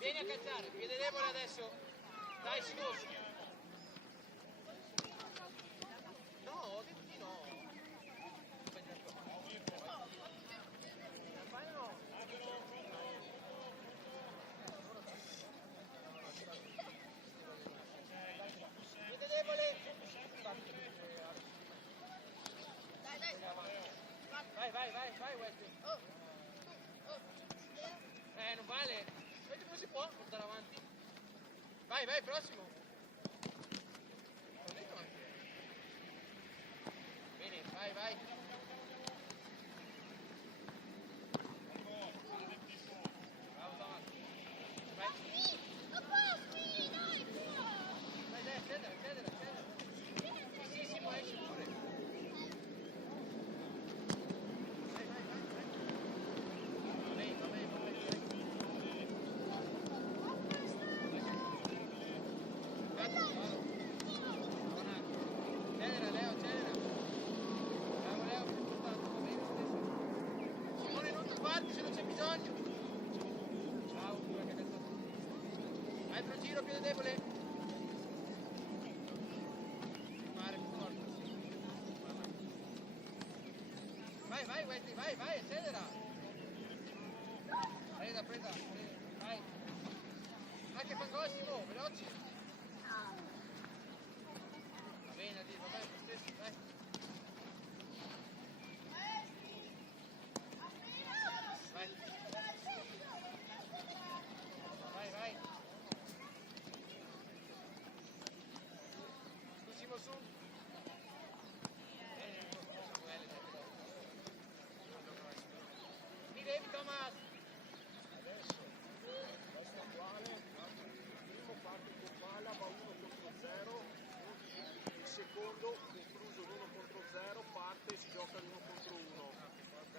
Vieni a calciare, piede debole adesso. Dai, scorso. No, ho detto di no. Piede debole. Vai, Wesley. Non vale. Vedi come si può portare avanti. Vai, prossimo. Bene, vai. Bravo, Thomas. Vai. Dai, cedera. Sì, può esci pure. Se non c'è bisogno. Ciao, vai pro giro, piede debole. Mare più forte. Vai, Wesley, vai, accelera. Presa. Vai. Vai che fa gol, Simo, veloci. Va bene, Adil, vai, lo stesso, dai. Vai. Simo su. Mi devi, Thomas. Adesso, questo è uguale, il primo parte con palla, va 1 contro 0, il secondo, concluso l'1 contro 0, parte e si gioca l'1 contro 1. Ok?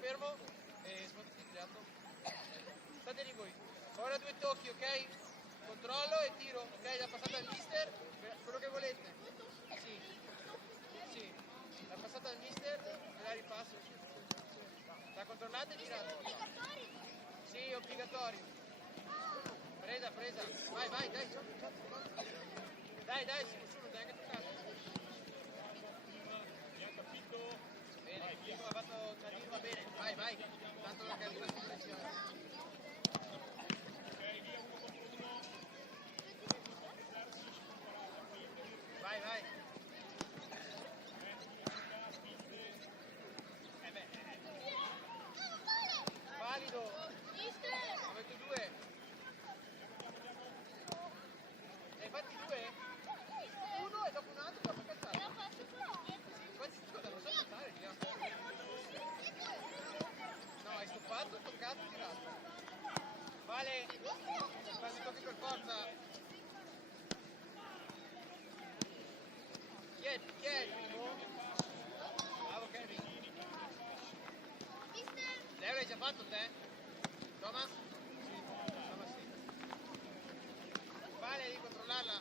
Fermo. State lì voi. Ora 2 tocchi, ok? Controllo e tiro, ok? La passata al mister, quello che volete. Sì. La passata al mister e la ripasso. La controllate e tirate. Sì, obbligatorio. Presa. Vai, dai. Dai, su, non dai che toccare. Abbiamo capito? Bene, Diego ha fatto Nadir, va bene. Vai. Tanto che arriva in pressione. Ok, via 1 contro 1. Vai. Valido. Avete 2. Ne hai fatti 2? Uno e dopo un altro dopo cazzare. Quanti scusa, non so cazzare, via. No, hai stoppato, toccato, tirato. Vale. Quasi tocchi per forza. Chi è il primo? Bravo Kevin. Leo l'hai già fatto te? Thomas? Thomas sì. Vale, devi controllarla.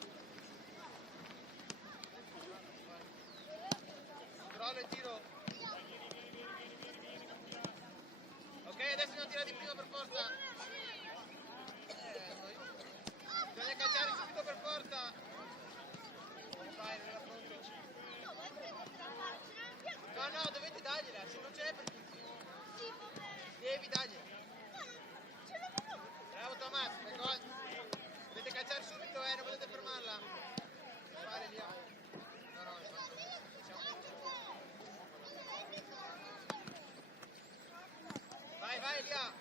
Controllo e tiro. Ok, adesso non tira di prima per forza. Bisogna calciare subito per forza. Vai, non era pronto. No, dovete dargliela, se non c'è per tutti. Devi dargliela. Bravo Thomas, fai gol. Dovete calciare subito, non potete fermarla. Fare via. No, Vai, Elia.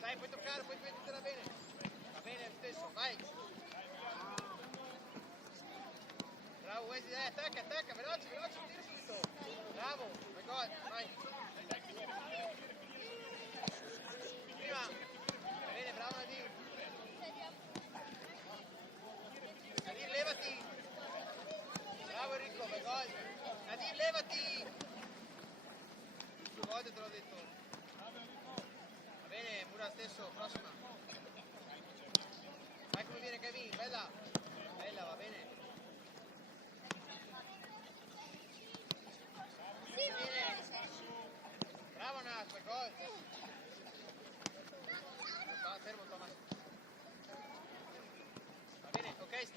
Dai, puoi toccare, puoi prendetela bene. Va bene lo stesso, vai. Bravo Wesley, attacca, veloce, tira subito. Bravo, fai gol, vai. Prima. Va bene, bravo Nadir. Nadir, levati. Bravo Enrico, fai gol. Nadir, levati. 2 volte te l'ho detto. Va bene, Mura stesso, prossima. Vai come viene Kevin, bella, va bene. Sì, bene. Bravo Nas, fai gol.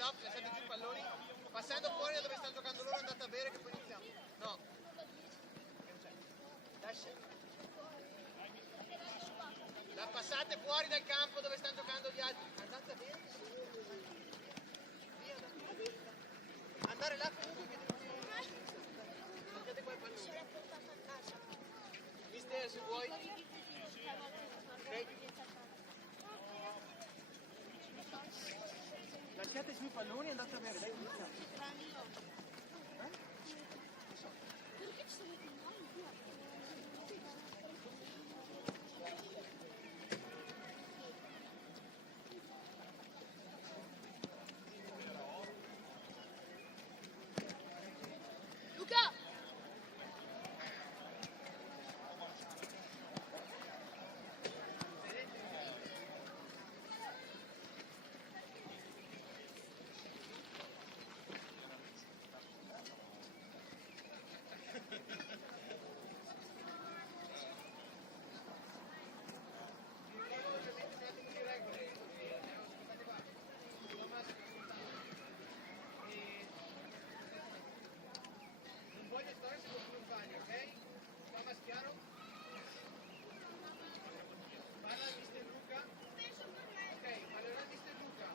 stop, lasciate giù i palloni. Passando fuori da dove stanno giocando loro, andate a bere che poi iniziamo. No. Lascia. La passate fuori dal campo dove stanno giocando gli altri. Andate a bere. Via, andare là comunque che lasciate qua il pallone. Mister, se vuoi. Ok. Lasciate sui palloni e andate a bere, dai, iniziamo. Perché ci sono i palloni? Luca! Non voglio stare se non sbagli, ok? Thomas, chiaro? Parla al mister Luca. Ok, parlerà al mister Luca.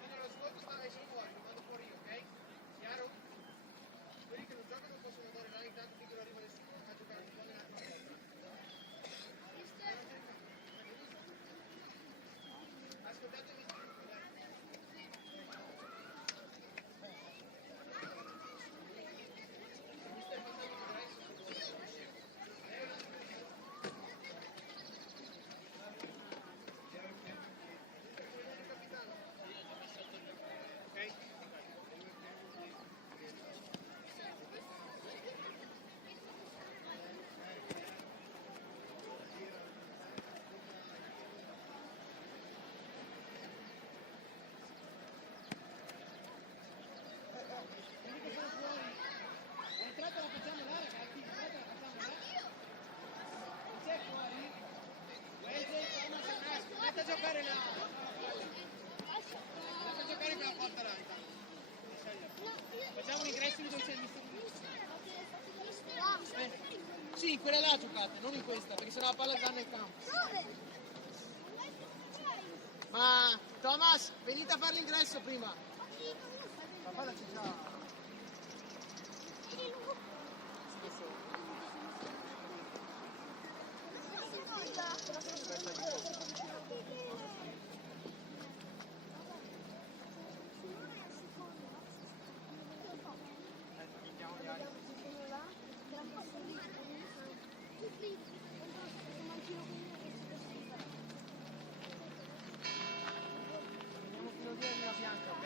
Fino all'ascolto sta esce fuori, lo mando fuori io, ok? Chiaro? Quelli che non giocano possono andare là intanto finché non arriva nessuno a giocare un po' nell'altra volta. Ascoltate il mister Luca, dai. Mister Passato adesso. Capitano. Ok? L'entrata la facciamo là, ragazzi, l'entrata la facciamo là. Non c'è fuori? Thomas è un asco, andate a giocare là. Andate a giocare quella porta là, intanto. Facciamo un ingresso dove c'è il mister. Sì, in quella là giocate, non in questa, perché sennò la palla sta nel campo. Ma Thomas, venite a fare l'ingresso prima. La palla c'è già. Andiamo fino lì alla fianca, ok?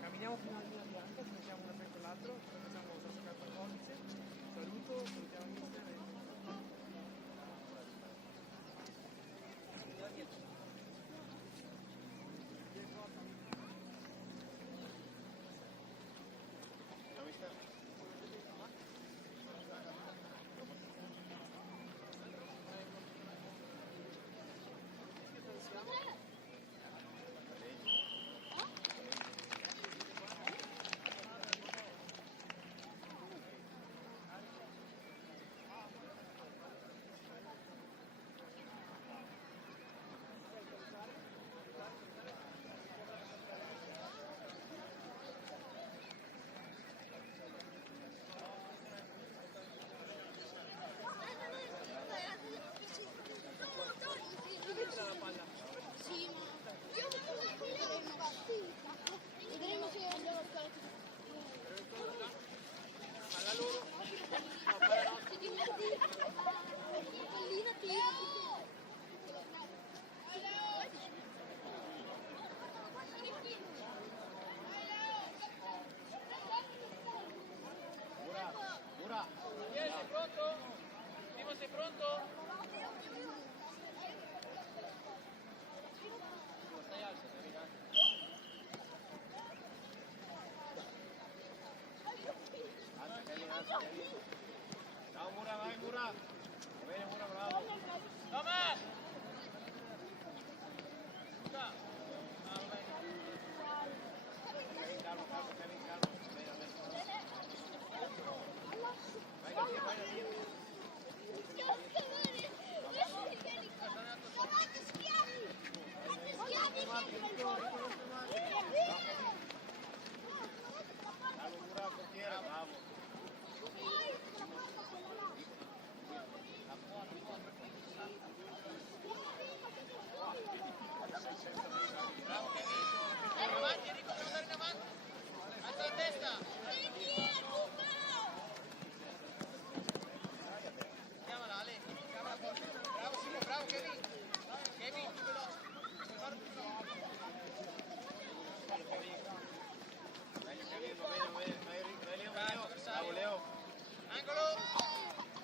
Camminiamo fino alla bianca, ci mettiamo uno per l'altro, poi facciamo la scarpa al codice, saluto, salutiamo il mister e... Vedremo se andiamo a fare Alla loro. no, pallina tira. Ora. Sei pronto? Primo, sei pronto? Stai alto, Ciao Mura, vai Mura. Va bene Mura, bravo. Thomas!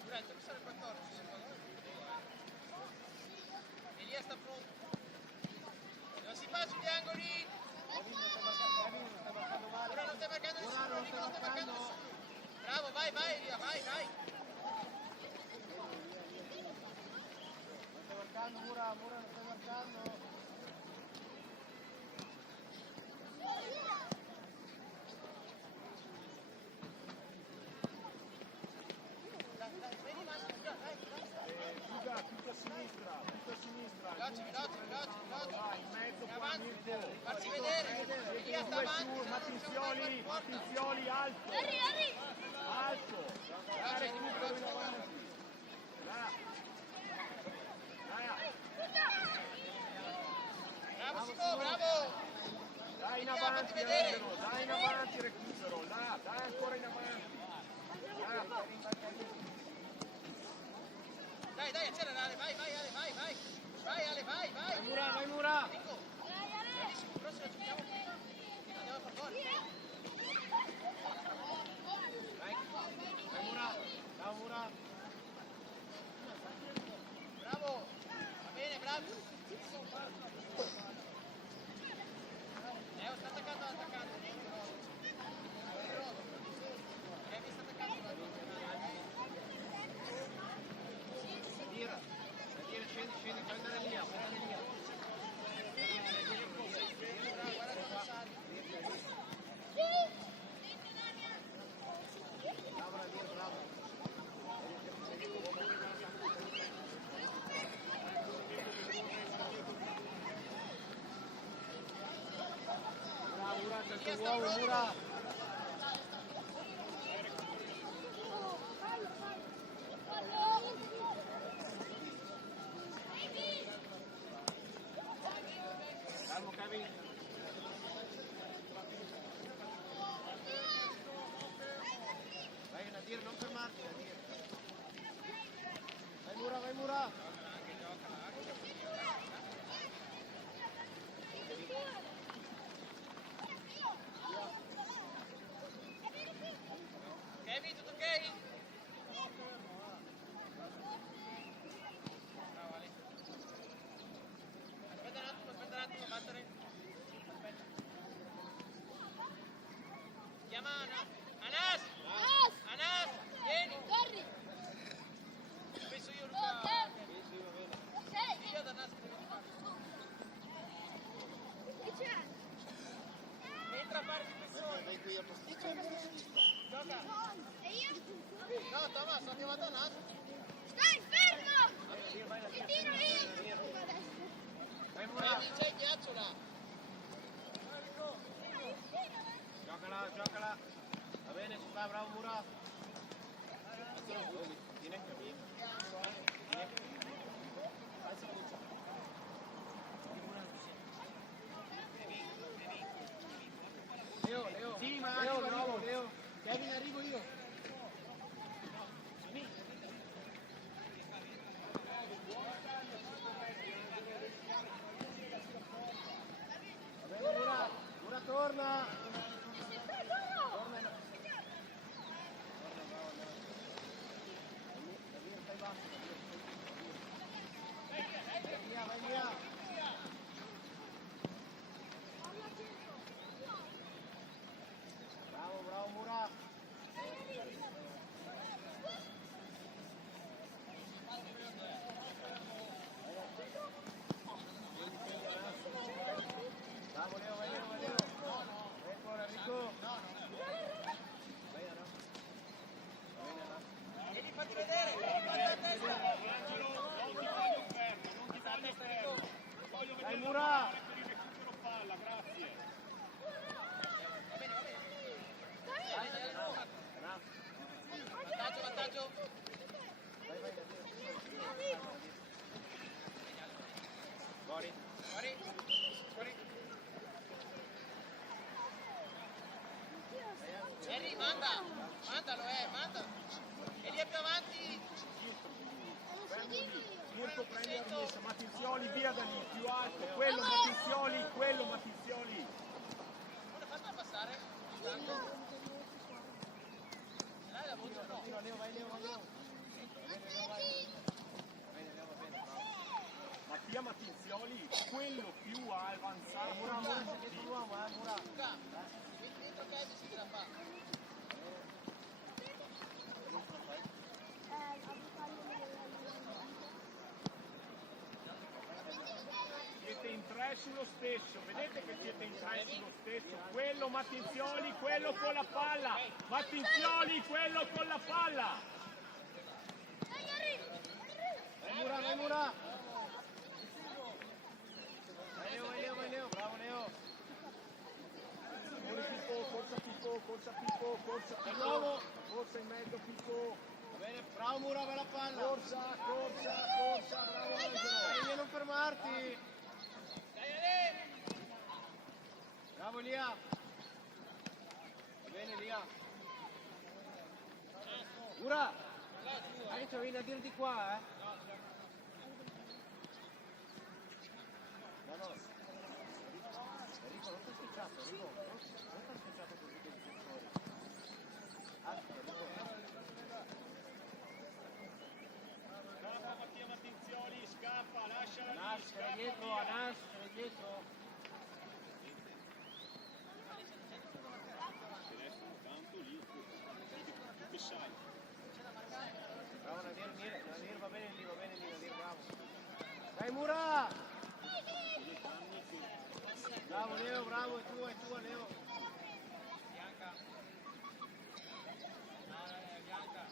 Durante, mi sarà il 14 secondo me. Elia sta pronto. Non si fa sugli angoli. Ora non stai marcando nessuno, Nico, non stai marcando nessuno. Bravo, vai, Elia, vai. Mura, non stai marcando. Più a sinistra. Veloce. Vai, in mezzo qua, Mirko. Farci vedere. Elia sta avanti. Martinzioli, alto. Alto. Veloce, Recupero in avanti. Là. Bravo Simo, bravo. Dai in Elia, avanti, fatti vedere. recupero. Dai in avanti, recupero. Là, dai ancora in avanti. Là. Dai, accelera Ale, vai Ale, vai. Vai Ale, vai. Vai Mura. Nico, bravissimo, però se la giochiamo andiamo a far gol. Vai Mura. Ciao Mura. Bravo, va bene, bravo. Leo sta attaccando all'attaccante, Kevin sta attaccando all'attaccante. Scendi, fai andare lì. Guarda come sale. Bravo. Mura, c'è il tuo uomo, Mura. Calmo, Kevin. Vai Nadir, non fermarti, Nadir. Vai Mura. Kevin, tutto ok? Bravo Ale. Aspetta un attimo, battere. Aspetta. Chiama Anas! Vieni! Penso io Luca. Io da Anas devo fare. Entra a fare difensore. Vai qui a postare. Gioca. No, Thomas, sono arrivato a Anas. Stai fermo! Ti tiro io! Vai Mura. C'è il ghiaccio là. Giocala. Va bene, ci sta, bravo Mura. Tiene cammino. Leo. Sì, ma Leo. Kevin, arrivo io. Va bene, Mura torna. Vai via. Bravo Mura. Bravo Leo, vai Leo. Vai ancora Enrico. Vai Anna. Vieni, fatti vedere. Guarda la testa. Dai Mura. Vantaggio. Fuori. Harry, mandalo, manda. E lì più avanti. Mirko prende la rimessa, Mattizioli via da lì, più alto, quello Mattizioli. Non è fatto passare? Dai la voce, no. Leo, vai Leo, vai Leo. Bene, Leo, va bene, bravo. Mattia Mattinzioli, quello più avanzato. Mura, c'è dietro l'uomo, Mura. Luca, dentro Kevin si la fa. Siete in tre sullo stesso, vedete che siete in tre sullo stesso. Quello Mattinzioli, quello con la palla. Mattinzioli, quello con la palla. Vai Mura. Vai Leo, bravo Leo. Corsa Pippo. Di nuovo, corsa in mezzo Pippo. Va bene, bravo Mura, vai la palla. Corsa, bravo Angelo. Non fermarti. Bravo Lia. Va bene Lia. Mura. Dai, ci vieni a dire di qua, No. Enrico, non ti hai schiacciato, Enrico. Non ti hai schiacciato così dei difensori. Scappa Mattia Mattinzioli, scappa, lasciala lì. Anas, sei dietro. Tanto lì, tu che sai. Bravo Nadir, va bene lì, Nadir, bravo. Dai Mura! Bravo Leo, bravo, è tua Leo. Bianca. Bianca.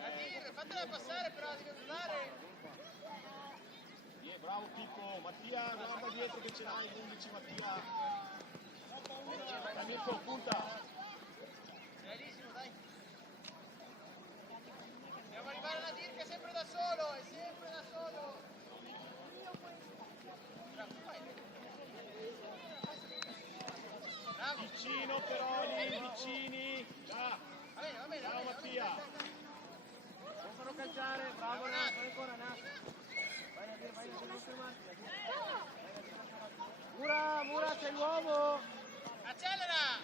Nadir, fatela passare però, devi andare. Bravo Pippo, Mattia, guarda dietro che ce l'hai, 11 Mattia. Amico, punta. Bellissimo, dai. Dobbiamo arrivare a Nadir che è sempre da solo, Bravo. Vicino però lì, vicini. Va bene. Ciao Mattia. Non fanno calciare, bravo Nas, vai ancora Nas. Vai non fermarti. Mura, c'è l'uomo. Accelera.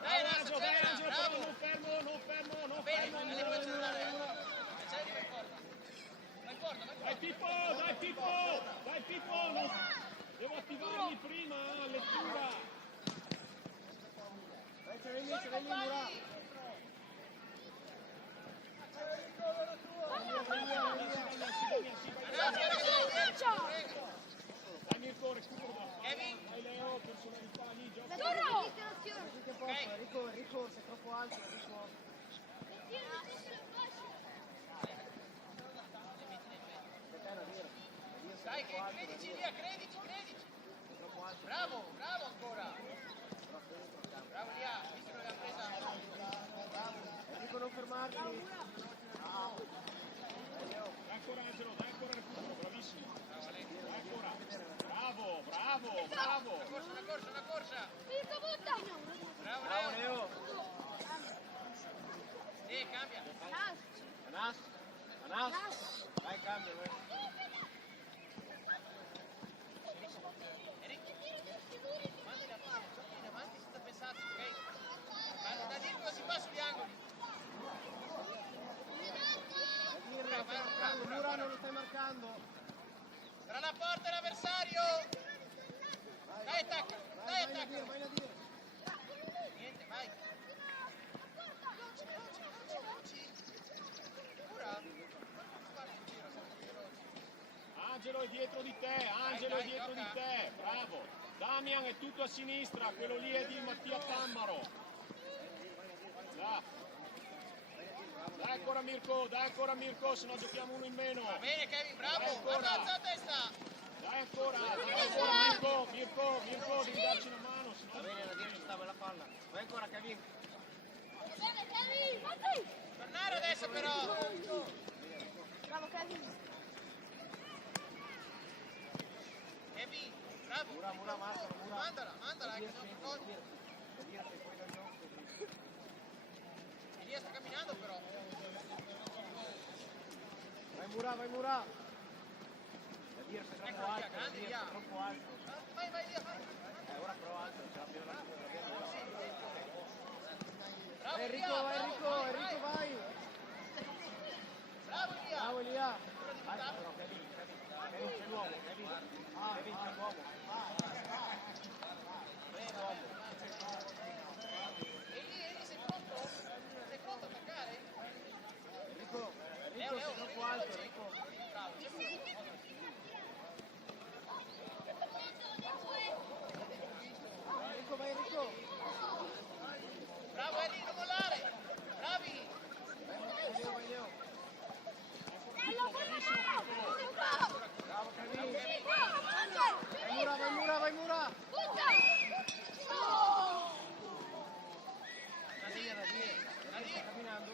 Dai Angelo, bravo. Non fermo. Bene, non li faccio andare. Vai Pippo. Dai Pippo, devo attivarli prima, lettura. Vai, c'è Mura. Dai Mirko, recupero da Kevin. Dai Leo, personalità lì, gioca. Enrico, sei troppo alto, Enrico. Dai, che credici Lia, credici. Bravo ancora. Bravo Lia, visto che l'ha presa. Enrico, non fermarti. Dai ancora Angelo, dai ancora recupero, bravissimo. Dai ancora. Bravo. Una corsa. Bravo Bravo Leo. Leo. Cambia. Anas. Dai, cambia, vai. Mandi la palla, giochi in avanti senza pensarci, ok? Da dire cosa si fa sugli angoli. Mura non lo stai marcando. Tra la porta e l'avversario. Dai, attacca. Vai Nadir. Niente, vai. Ora. Angelo è dietro di te, bravo. Damian è tutto a sinistra, quello lì è di Mattia Tammaro. Dai ancora Mirko, se no giochiamo uno in meno. Va bene Kevin, bravo. Alza la testa. Dai ancora Mirko, devi darci una mano. Va bene, Nadir ci stava la palla. Vai ancora Kevin. Tornare adesso però. Bravo Kevin. Kevin, bravo. Mura, marcalo. Mandala, che non fa Elia sta camminando però. Vai Mura. Nadir, sei troppo alto. Grande, Elia. Troppo alto. Vai, Elia, vai. Bravo Enrico, Elia, Enrico, Enrico, vai! bravo Elia. Bravo Elia! Vai però, Kevin c'è l'uomo, Kevin c'è l'uomo. Eli, sei pronto? Sei pronto a attaccare? Enrico, Enrico, sei troppo alto, Enrico! Bravo, c'è più. Enrico, vai Enrico! Bravo Eli, non mollare. Bravi. Vai Leo, vai Leo! Bravo Kevin! Vai Mura, vai Mura! Via, sta camminando.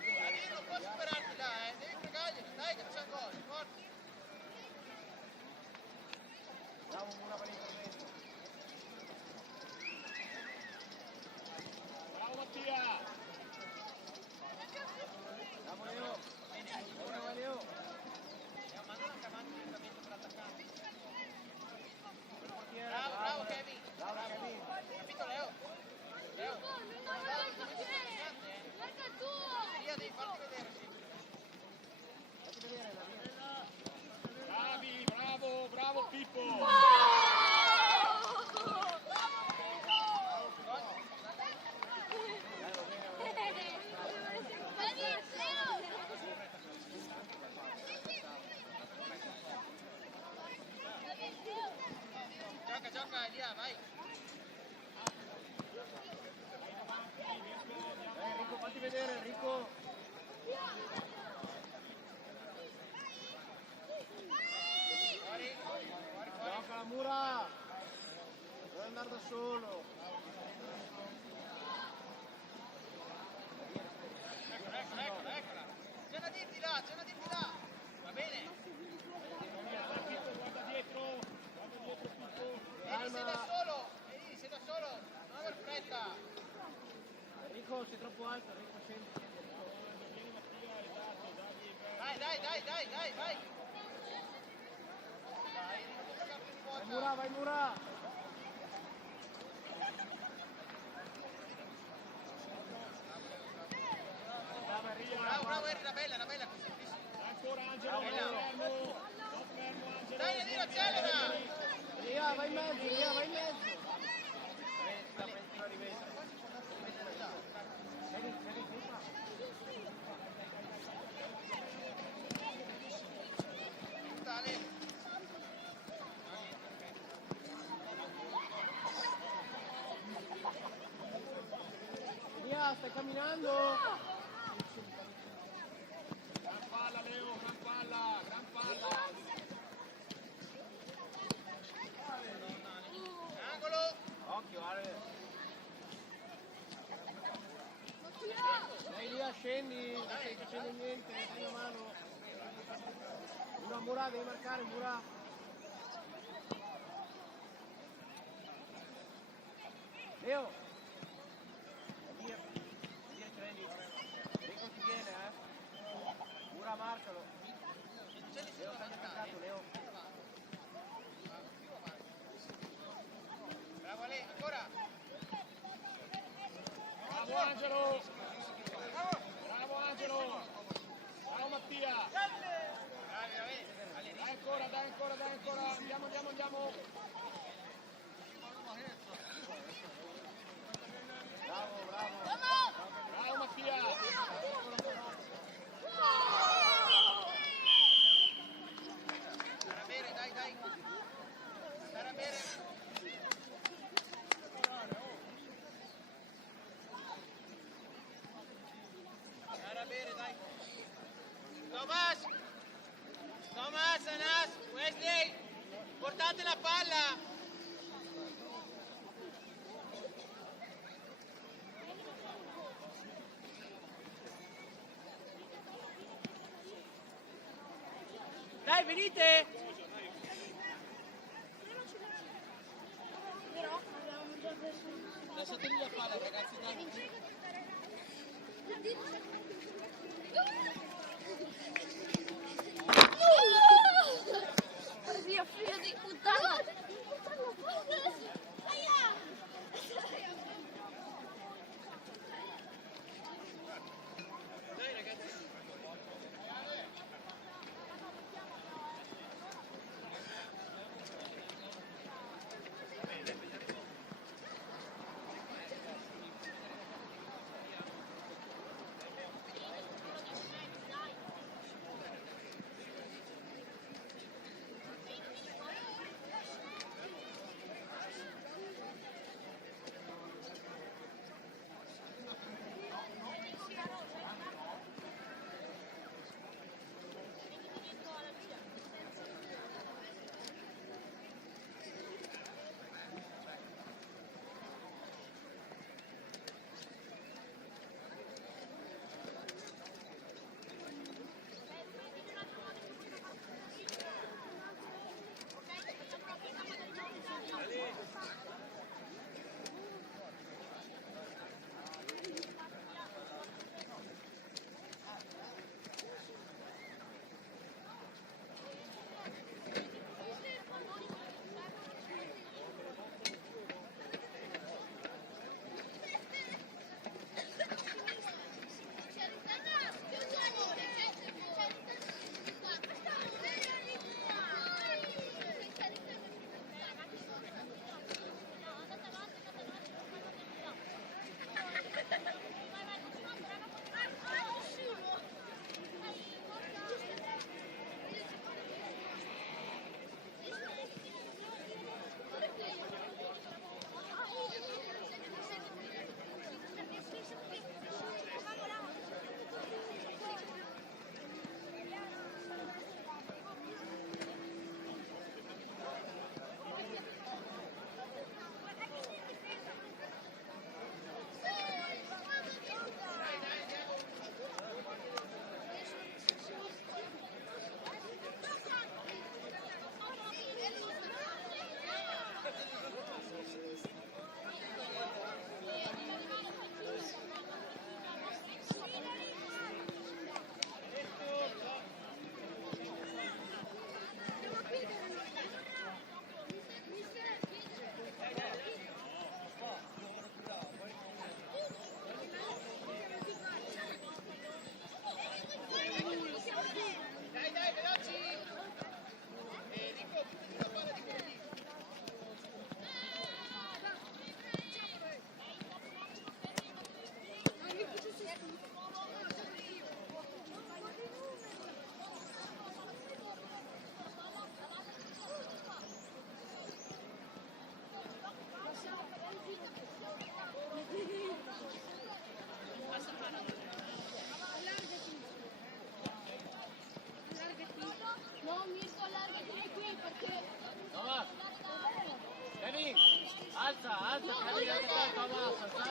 Eli non può superarti là, devi fregarglielo. Dai che c'è gol, forte. Bravo Mura per l'intervento. Bravo Mattia! Bravo Leo! Bravo Leo! Mandalo anche avanti direttamente per attaccare. Portiere, Bravo Kevin. Bravo Kevin! Capito Leo? Leo. Elia, devi farti vedere. Fatti vedere la via. Bravi, bravo Pippo! Gioca Elia, vai. Enrico, fatti vedere Enrico! Fuori. Gioca la Mura! Deve andare da solo! Eccola. C'è una dirti là. Va bene? Guarda dietro Pippo! Eli, sei da solo. Non aver fretta. Enrico, sei troppo alto, Enrico, scendi. Dai. Vai, non ti toccare più Vai di Mura, volta. vai Mura! Bravo Eri, una bella così. Ancora Angelo, non fermo Angelo! Dai, Eli, accelera. Elia, vai in mezzo, Elia, vai in mezzo! Prendi la rivesa. Kevin, vieni qua. Dale. Elia, stai camminando? Gran palla Leo, gran palla! Angolo. Occhio, Ale! Elia, scendi, non stai facendo niente, dai una mano! Mura, devi marcare, Mura! Leo! Via, prendi! Enrico ti viene, Mura, marcalo! Leo, stai attaccato, Leo! Bravo Ale, ancora. Bravo Angelo! Bravo Mattia! Bravi, Ale. Dai ancora! Andiamo! Bravo Mattia! Andare a bere, dai. Andare a bere. Dai. Thomas, Anas, Wesley, portate la palla. Dai, venite! Lasciate lì la palla, ragazzi, dai. Zio, figlio di puttana!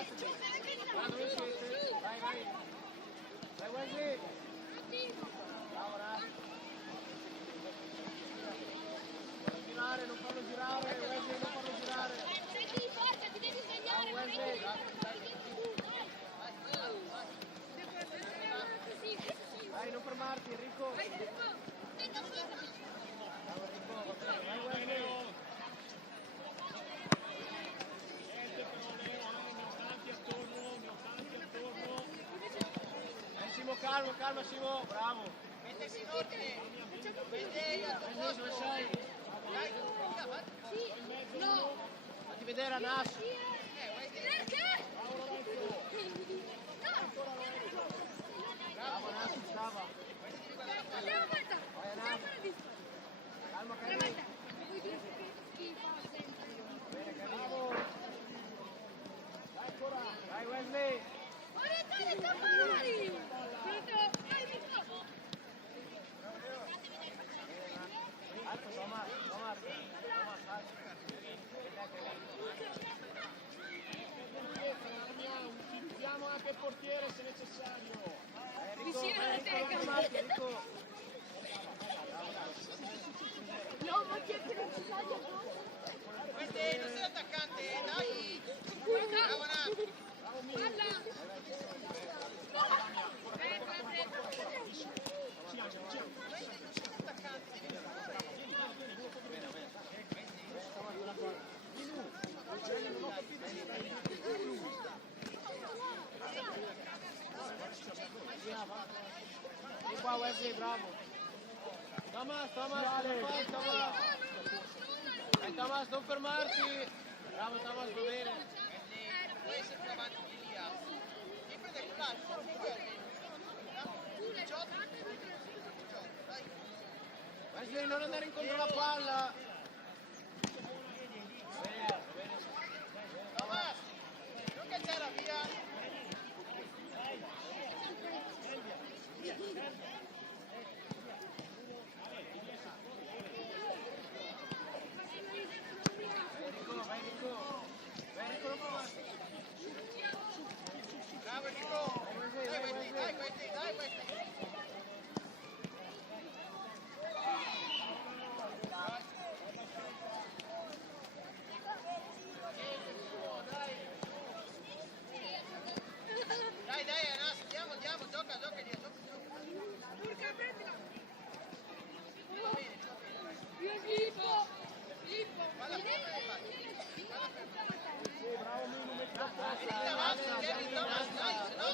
Guarda dove siete. Vai, vai. Vai Wesley. Bravo Nas. Non farlo girare, Wesley, non farlo girare. Bravo Wesley. Vai, non fermarti, Enrico. Bravo Enrico, vai Wesley. Simo, calmo, calma Simo, bravo. Mettersi in ordine. Vedi, Dove sei? dai, avanti. No! Fatti vedere a Nas. Perché? Bravo Nas, stava. Andiamo avanti! Vai Nas. Calma Karim. Bene Karim. Dai ancora. Vai Wesley. Alto Thomas, Thomas, alto. Utilizziamo anche il portiere se necessario. Vicino alla teca. Enrico. No, ma chi è che non ci sa di Vedi, non sei attaccante, dai. Bravo, Palla. E qua Wesley, bravo. Thomas, Thomas, vai Thomas. Thomas, non fermarti. Bravo Thomas, va bene. Puoi essere più avanti di Elia. E prende il calcio, 18. Dai. Wesley, non andare incontro alla palla. Bene, bene. Thomas, non cacciare via. Vai Enrico, non fermarti. Bravo Enrico. Dai Wesley. Dai, Anas, andiamo, gioca lì, Urca, prendila! Io Filippo! Palla ferma e vai. Bravo Minu, metti la posta. Vieni Thomas, dai, se no.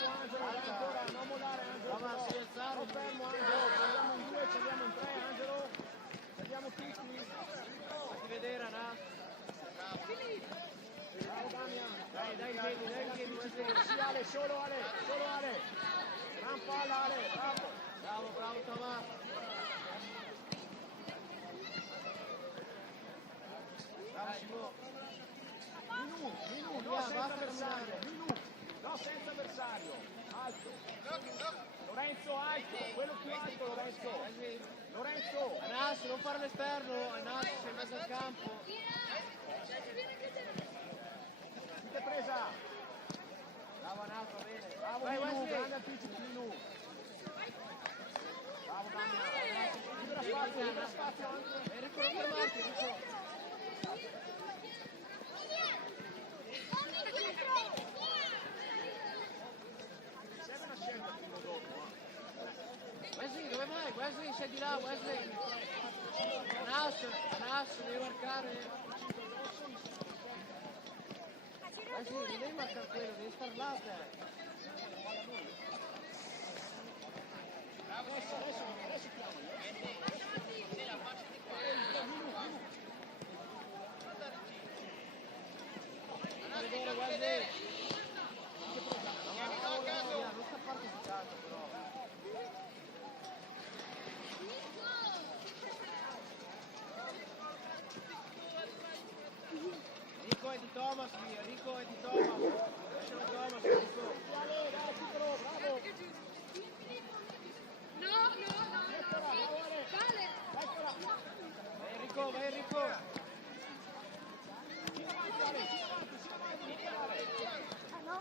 Ancora, non mollare Angelo. Thomas, si alzare. Fermo Angelo, andiamo in 2, ci andiamo in 3 Angelo. Andiamo tutti. Fatti vedere a Nas. Bravo Damian. Dai il piedi, Wesley. Sì Ale, solo Ale. Gran palla Ale, bravo. Bravo Thomas. Bravo Simo. Minu, no senza avversario. No senza avversario. Alto. Lorenzo alto, quello più alto Lorenzo. Anas, non fare all'esterno. Anas, sei in mezzo al campo. Dite presa. Bravo Anas, va bene. Bravo Vai Minu, Wesley. grande anticipo Minu. Bravo Damian. Libera spazio anche. Enrico, non fermarti, Enrico. Serve una scelta fino dopo. Wesley, dove vai? Wesley, sei di là, Wesley. Anas, devi marcare. Wesley, non devi marcare quello, devi star là te. Adesso chiamalo. Vedere, Wesley. Non sta partecipando però. Enrico è di Thomas, Enrico è di Thomas. Lascialo Thomas, Enrico. Bravo. Vale! Vai Enrico, vai Enrico. Ah no?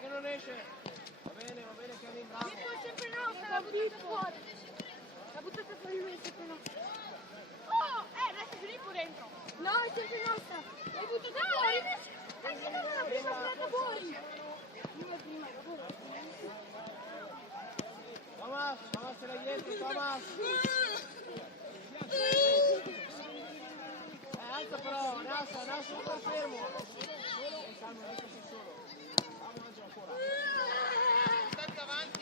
Che non esce. Va bene, Kevin, bravo. Dietro è sempre nostra, l'ha buttata fuori. L'ha buttata fuori lui, è sempre nostra. Oh, adesso Filippo dentro. No, è sempre nostra. L'hai buttata fuori. Anche non l'ha buttata fuori. Prima, dopo. Thomas se la dietro, Thomas. Alza però, Nassa, super fermo. Calma, eccoci solo. Vamos Angelo ancora. Tanto avanti.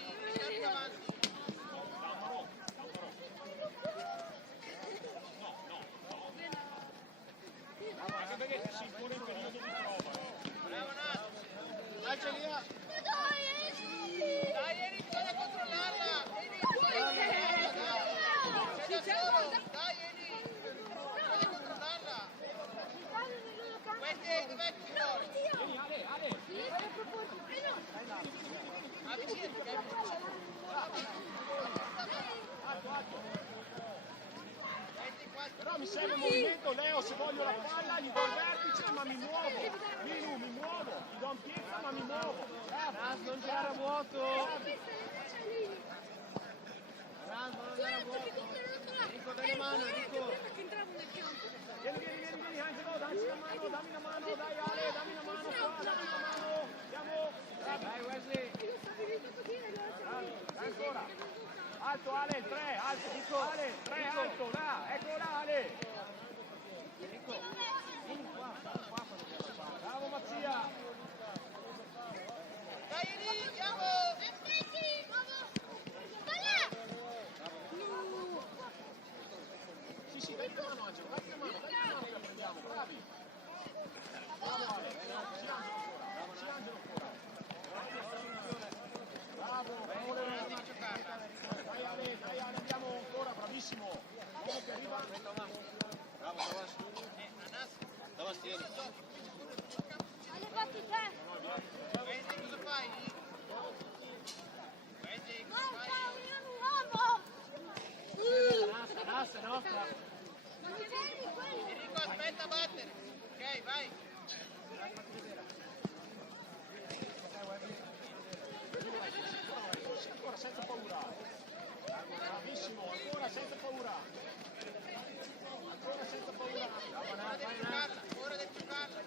Anche perché si impone in periodo di prova. Bravo Nas. Calcia via. Dai Eri, bisogna controllarla. Eri, sei da solo. Dai Eri, bisogna controllarla. Questi, dov'è che ci vuole? Ale. Avvicinati, che Però mi serve movimento, Leo, se voglio la palla gli do il vertice ma mi muovo. Minu, mi muovo, gli do un piede ma mi muovo. Nas, non girare a vuoto. Nas, non andare a vuoto. Enrico, dai la mano, Enrico. Vieni, Angelo, dammi la mano, dai Ale, dammi la mano qua, dammi la mano. Andiamo. Dai Wesley. Dai, ancora. Alto Ale, 3, alto, Ale, 3, alto, là, ecco là Ale. Bravo Mattia. Dai Eri, andiamo. Sì, dai la mano Angelo, dai la mano che la prendiamo, bravi. Bravo Ale, sì Angelo ancora. Bravo, dai Ale, andiamo ancora, bravissimo. Uomo che arriva. Bravo, Thomas. Thomas, tieni. Wesley, cosa fai? Wesley, cosa fai? Nassa, è nostra. Enrico, aspetta a battere. Ok, vai. Ancora senza paura. Bravissimo, ancora senza paura. Ora devi giocarla.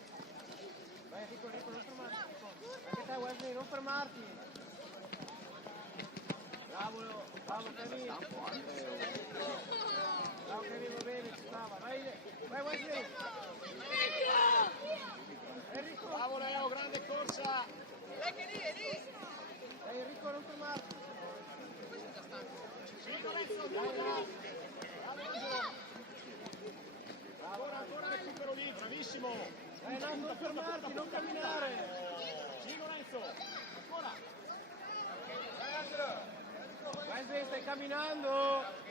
Vai Enrico, non fermarti. Anche te Wesley, non fermarti. Bravo Kevin. Bravo Kevin, va bene, ci stava. Vai Wesley. Enrico. Bravo Leo, grande corsa. Dai che lì, è lì. Dai Enrico, non fermarti. Sì, Lorenzo, bravo Angelo. Ancora recupero lì, bravissimo. Dai Nas, non fermarti, non camminare. Sì, Lorenzo. Ancora. Wesley, stai camminando.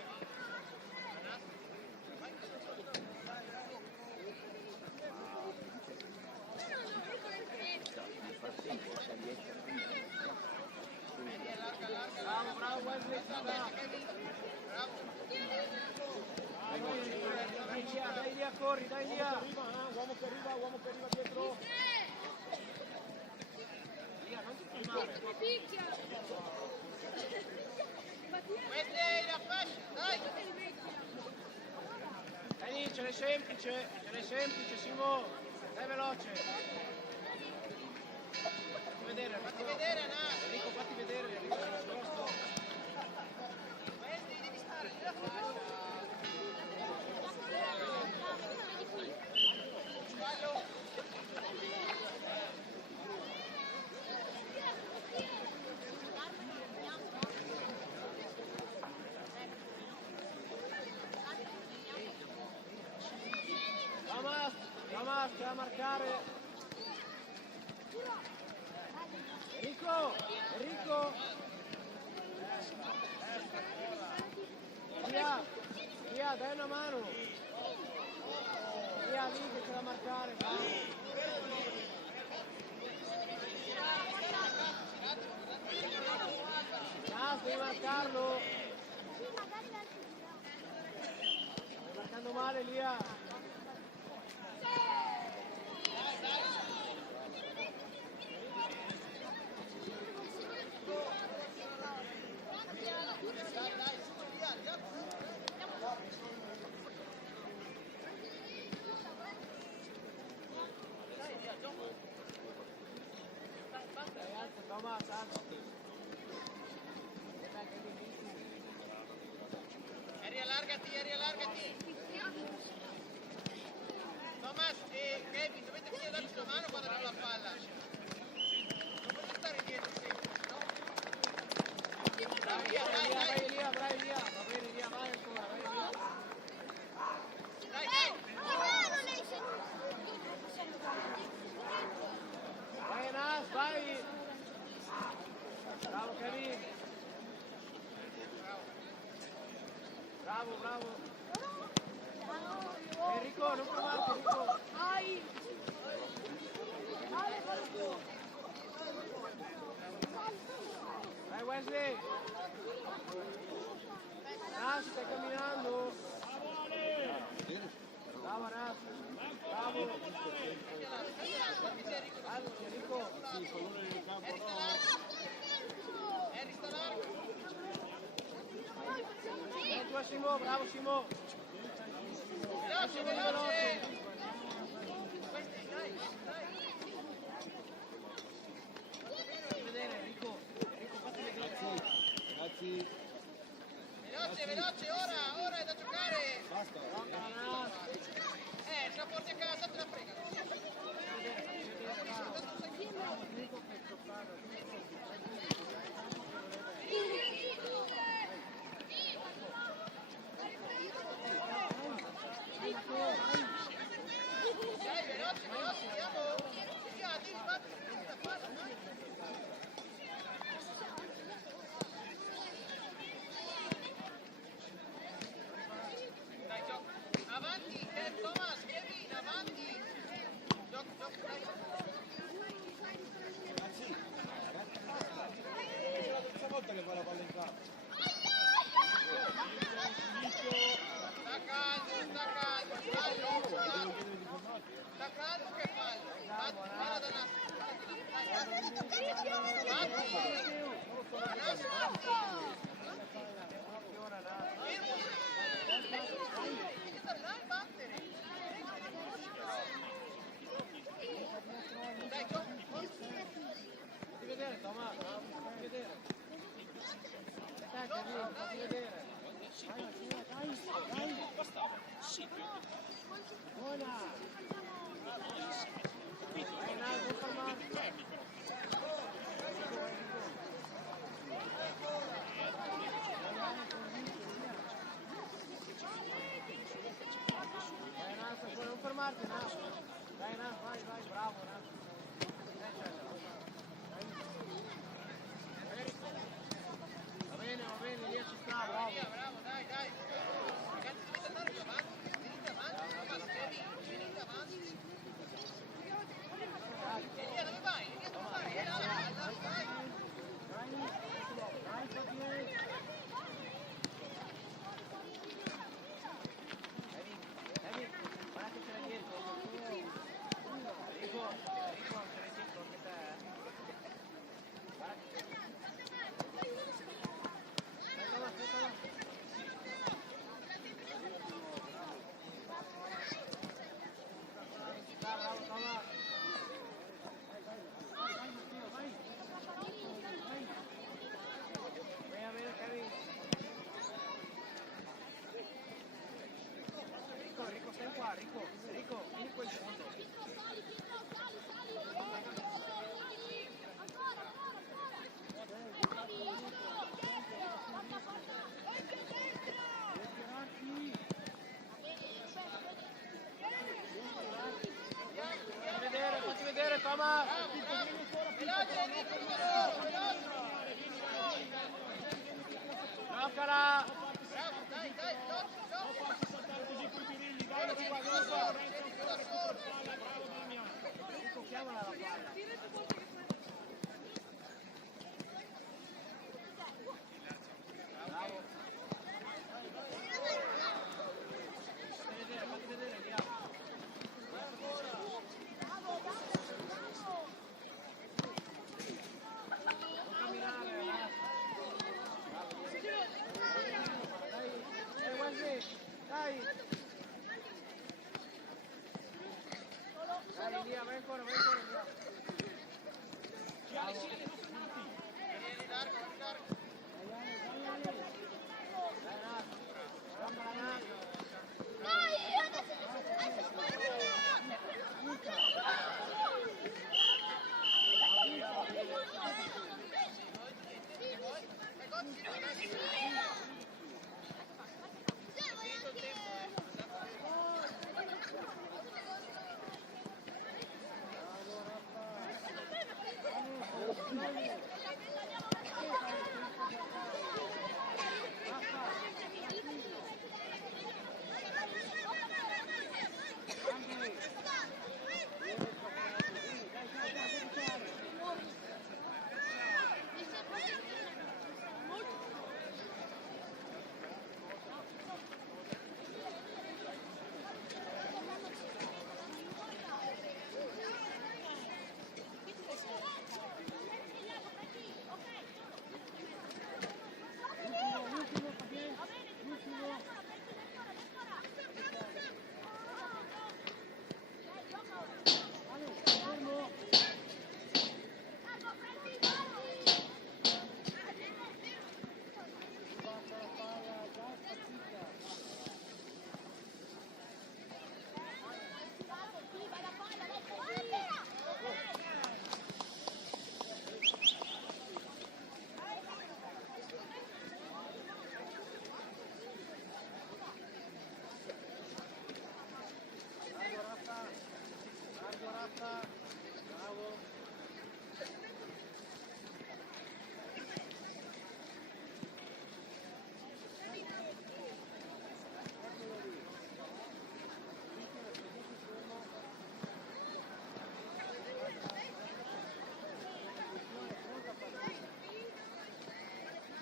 Bravo Wesley, dai lì, corri, dai lì. Uomo che arriva dietro. Non ti fermare. Wesley, la fascia, dai. Dai lì, ce l'hai semplice, Simo. Dai veloce. Fatti vedere, Fatti vedere, Nas. Enrico, fatti vedere, Enrico, sei nascosto. Wesley, devi stare lì la fascia. Fallo. Thomas, che va a marcare. Enrico. Via, dai una mano. Via, lì che c'è da marcare. Devi marcarlo. Stai marcando male, Lia. Thomas, alto. Eri, allargati. Thomas e Kevin, dovete venire a darci una mano quando arriva la palla. Non potete stare dietro sempre, no? Vai Elia, vai Elia. Va bene Elia, vai ancora, vai Elia. Dai. Vai Anas, vai. Bravo Kevin. Bravo. Enrico, non fermarti, Enrico. Vai Wesley. Nas, stai camminando. Bravo Nas. Bravo. Alto, Enrico. Eri, sta largo. Vai tu a Simo, bravo Simo. Veloce. Questi, dai. Fammi vedere Enrico. Enrico, fatti le grazie. Veloce, ora è da giocare. Basta. Se la porti a casa te la frega. Dai, veloce, andiamo. Devi battere la palla, dai. Dai, gioca. Avanti, Thomas, Kevin, avanti. Gioca, dai. È la terza volta che fa la palla in campo. Sta calmo che fallo. Palla da Dai, gioca. Fatti vedere Thomas, fatti vedere. Dai Kevin, fatti vedere. Dai. Buona. Vai Nas, non fermarti. Vai Nas, non fermarti Nas. Dai Nas, vai, bravo Nas. Va bene, lì ci sta, bravo. Bravo, dai. Ragazzi, dovete andare più avanti. Venite avanti. Venite avanti. Elia, dove vai? Vai. Enrico, stai qua, Enrico, vieni qua in fondo. Fatti vedere, Thomas. Giocala. Bravo, dai, Chiamala la palla. Bravo. Fatti vedere, andiamo. Non camminare, ragazzi. Dai, Wesley, dai. Dai, Elia, vai ancora, Elia. Bravo. basta. Bravo.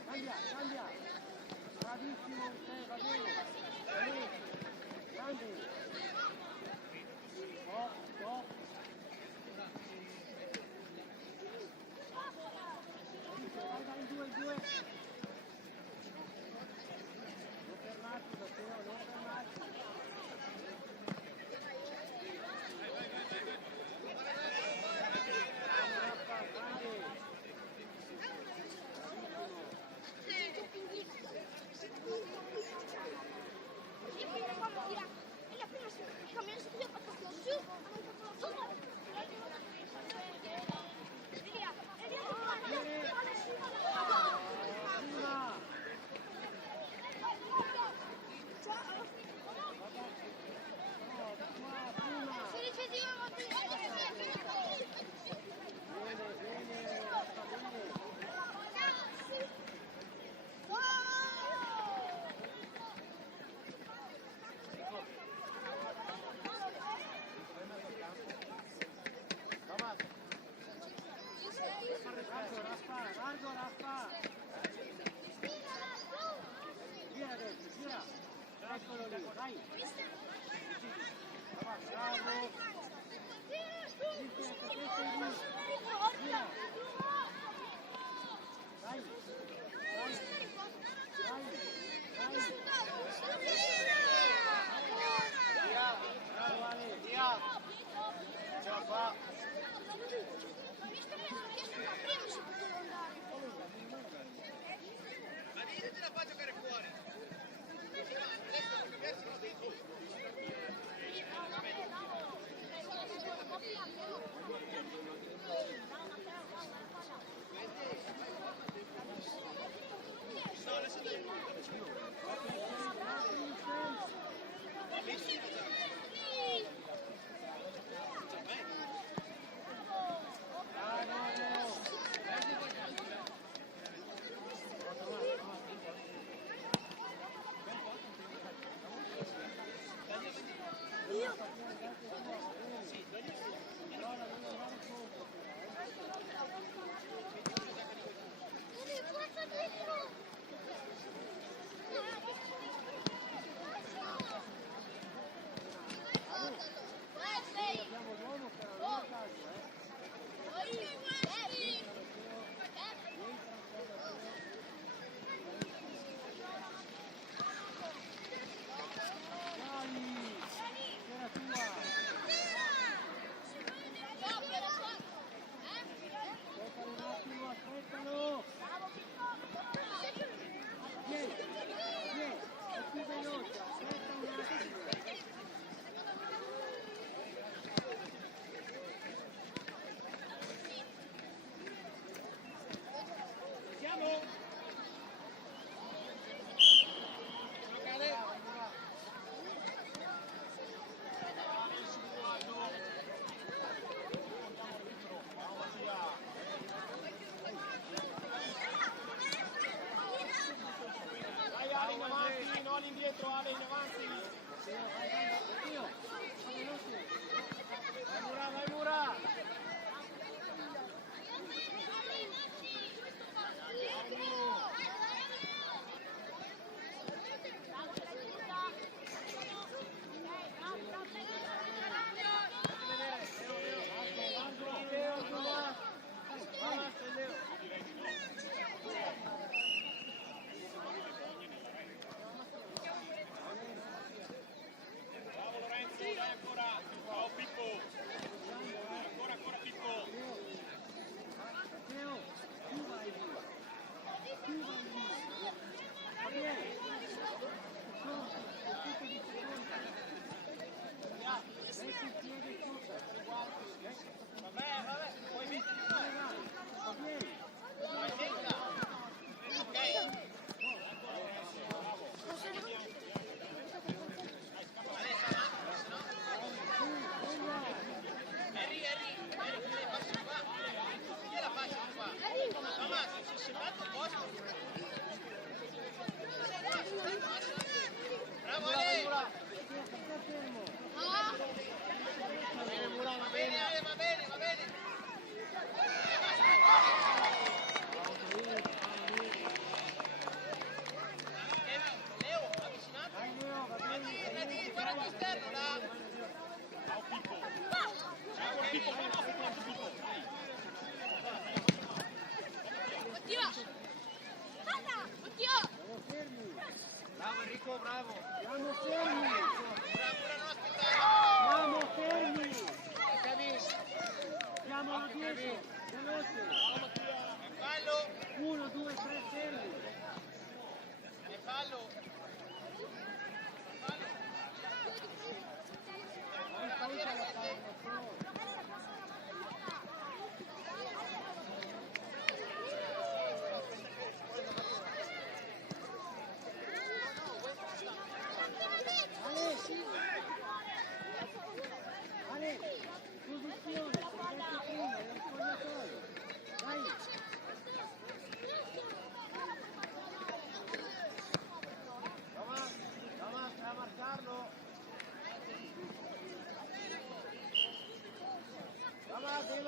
Cambia, cambia. Bravissimo, va bene. Grande. Stop, stop. Vai, vai, in due, in due. Non fermarti, Matteo, non fermarti. Largo, Raffa! Gira adesso, gira! Eccolo lì, dai! Bravo! Gira! Dai! Bravo Ale! Via! Ce la fa! Ma te la fa giocare fuori. Abbiamo l'uomo per la caso, aspettalo! Vieni, vieni, è più veloce, aspetta un attimo. Indietro Ale, in avanti! Vai Mura, vai Mura!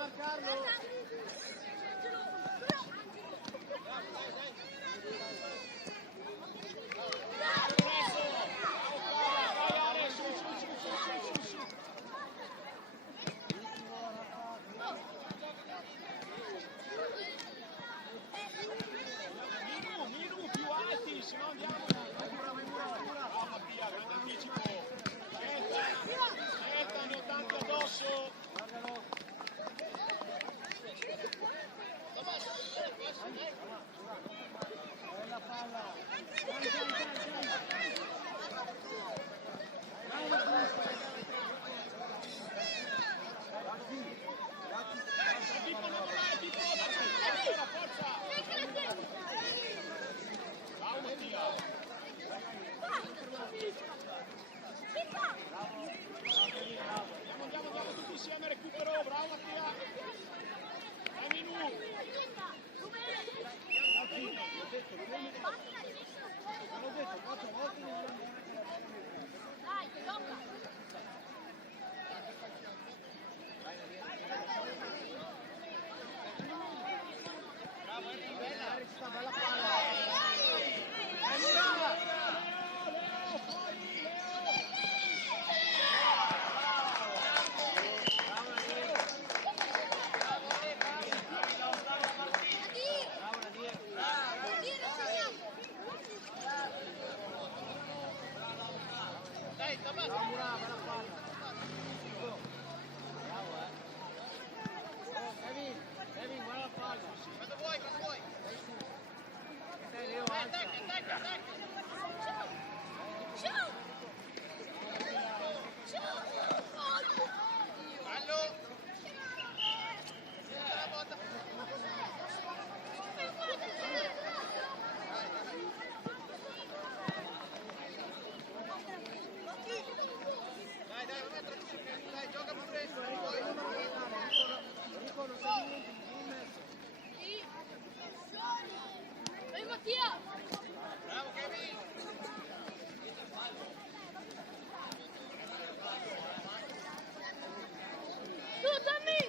marcarlo. Minu, più alti, se no andiamo. Bravo Mattia, grande anticipo. Aspetta, ne ho tanti addosso. Bella palla. Pippo, non volare, Pippo, dai, forza. Bravo Mattia. Andiamo tutti insieme, recupero, bravo Mattia. Dai Minu. Dai, che tocca! Bravo, bella palla. Mura! Kevin, guarda la palla. Quando vuoi. Dai, Leo, alza. Fallo. La botta. Dai, va a mettere. Dai, gioca pure. Enrico, non sei niente, non messo. Vai Mattia! Bravo Kevin. Tu, dammi!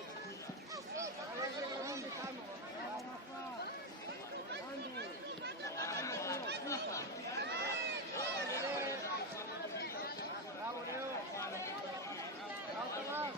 Bravo Leo. Bravo Tomás.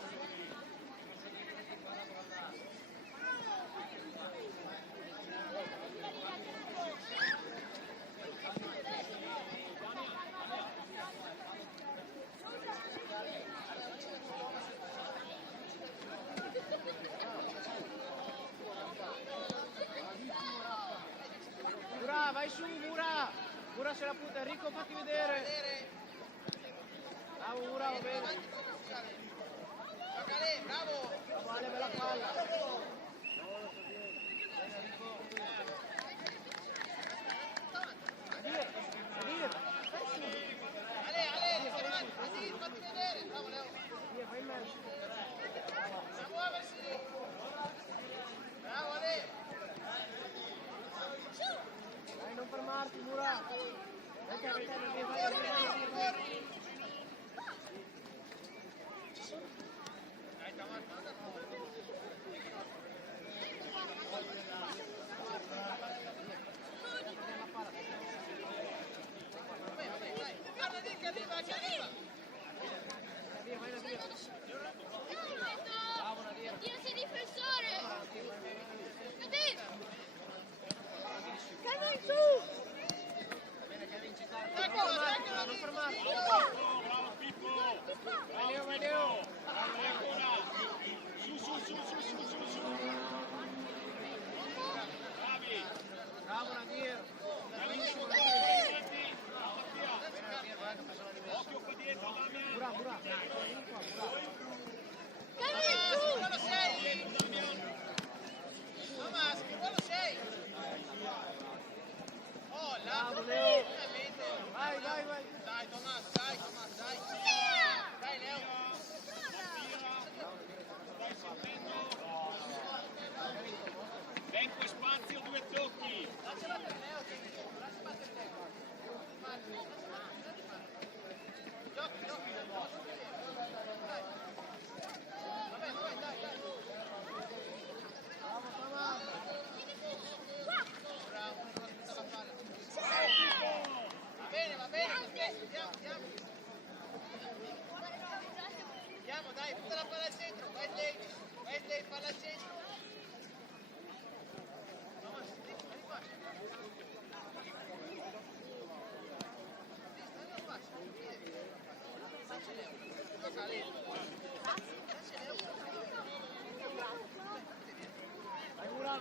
Mura, vai su, Mura! Mura se la puta, Enrico fatti vedere! Bravo Mura, va bene! Gioca lì, bravo. Bravo Ale, bella palla! Adir! Ale, fatti vedere. Bravo Leo. Adir, fai in mezzo! A muoversi. Bravo Ale. Dai, non fermarti, Mura! Vai, vai, Corri. Dai, Tamar, manda. dai, butta la palla al centro, Wesley, palla al centro. Thomas, stai facile. Gioca lento.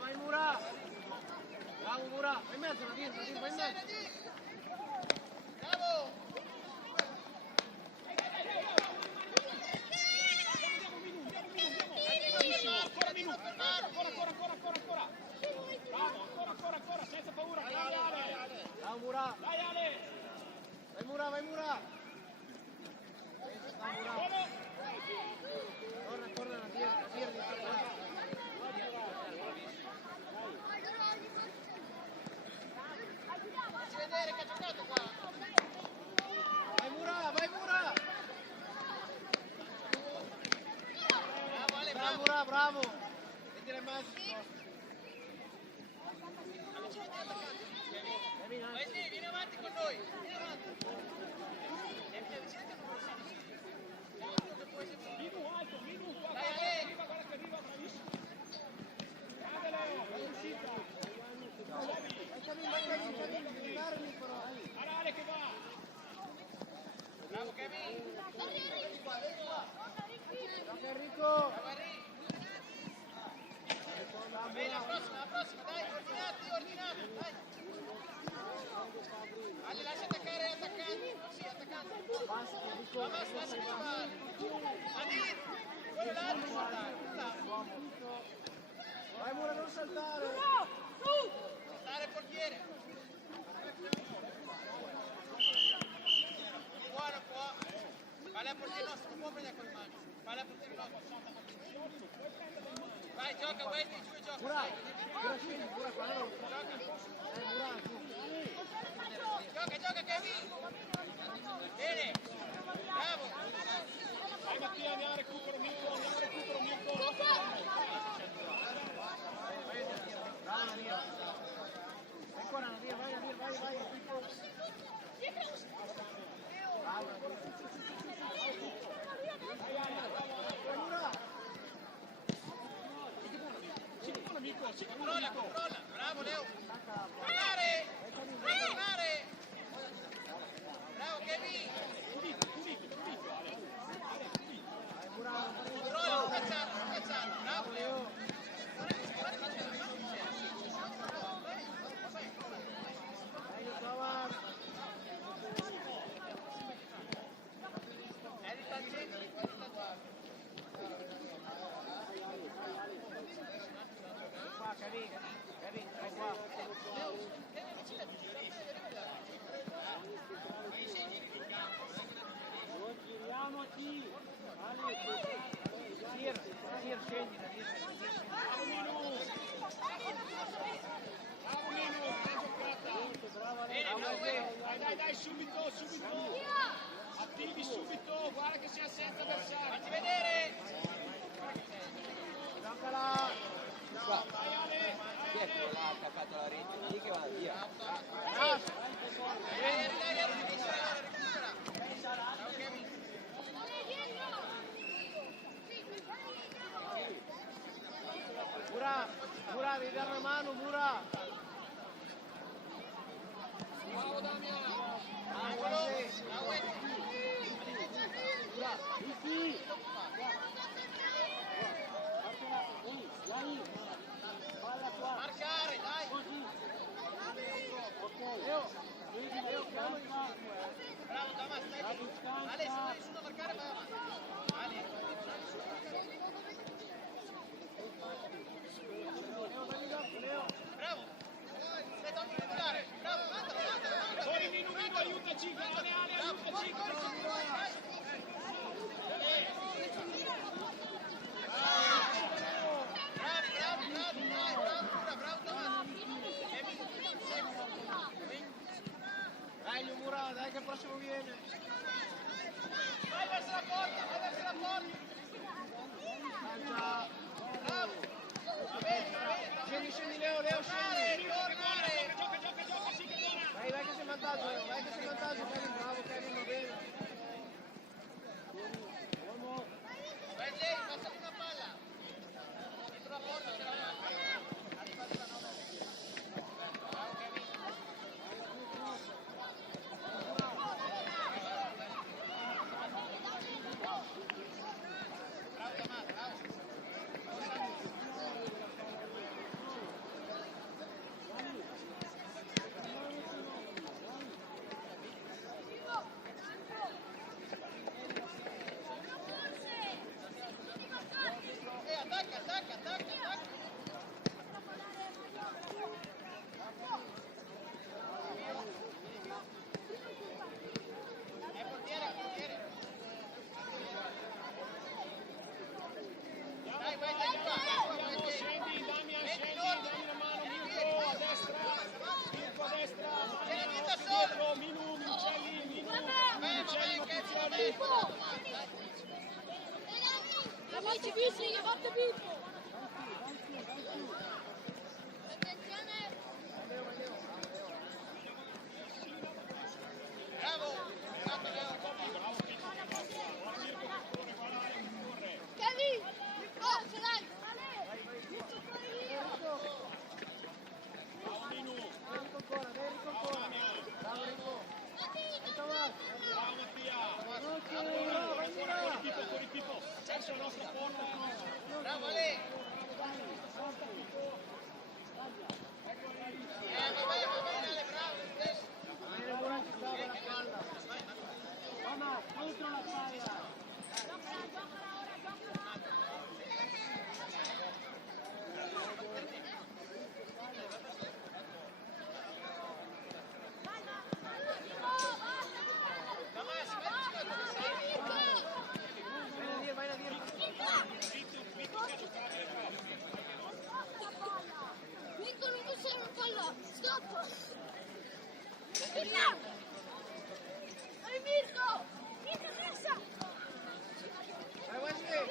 Vai Mura! Bravo Mura! Vai in mezzo, Nadir, vai in mezzo! Bravo! Ancora, senza paura, dai Ale! Bravo Mura! Dai Ale! Vai Mura! Dai Mura! Torna Nadir, Facci vedere che ha giocato qua. Vai Mura! Bravo Ale, Bravo bravo. Mura, bravo! Mettila in mezzo! Wesley, vieni avanti con noi. Vieni avanti. Avvicinati al numero 16. Minu alto, Minu, guarda, Dai, guarda Ale. che arriva, bravissimo. Grande Leo, vai uscita. Guarda Ale che va. Bravo Kevin. Gioca Enrico! Bene, la prossima, dai, ordinati, dai. Ale, lascia attaccare attaccanti. Sì, attaccanti. Thomas, lascia arrivare. Nadir, quello là non saltare, quello là. Vai Mura, non saltare! Stare portiere. Buono qua. Vai al portiere nostro, non può prendere con le mani. Vai al portiere nostro. Vai, gioca, Wesley, giù e gioca. Mura! Dai. Mura scendi, Mura qua! Gioca. Mura, giù! Gioca, Kevin. Bene. Bravo. Dai Mattia, andiamo a recupero, Mirko. Bravo Nadir! Ancora Nadir, vai! Bravo Nadir! Mura! Controlla. Bravo Leo. Tornare. Bravo Kevin. Controlla, non cacciarlo. Bravo Leo. Edita al centro, edita qua. Qua, Kevin, vai qua! Nadir, scendi, Nadir. Bravo Minu, ben giocata. Dai, subito. Attivi subito, guarda che sia senza avversari. Fatti vedere. Giocala! Dai Ale. Chi è quello là che ha attaccato la rete? Lì che va via. Dai, recupera. Bravo Kevin. Mura, devi dare una mano, Mura! Bravo Damiano. Bravo, Wesley. Bravo Wesley. Marcare, dai. Leo, chiama il Bravo Thomas, dai. Ale, se non hai nessuno a marcare, vai avanti. Ale. Leo. Bravo. Stai tanto regolare. Bravo, mandalo. Fuori Minu, aiutaci. Ale, aiutaci. Amici, visti, che fate Pippo! Attenzione! Kevin! Oh, ce l'hai! Bravo lì! Va bene, bravo, stesso! Thomas, contro la palla! Mirko, non possiamo farlo! Stop! Via! Dai Mirko! Mirko, pressa! Vai Wesley!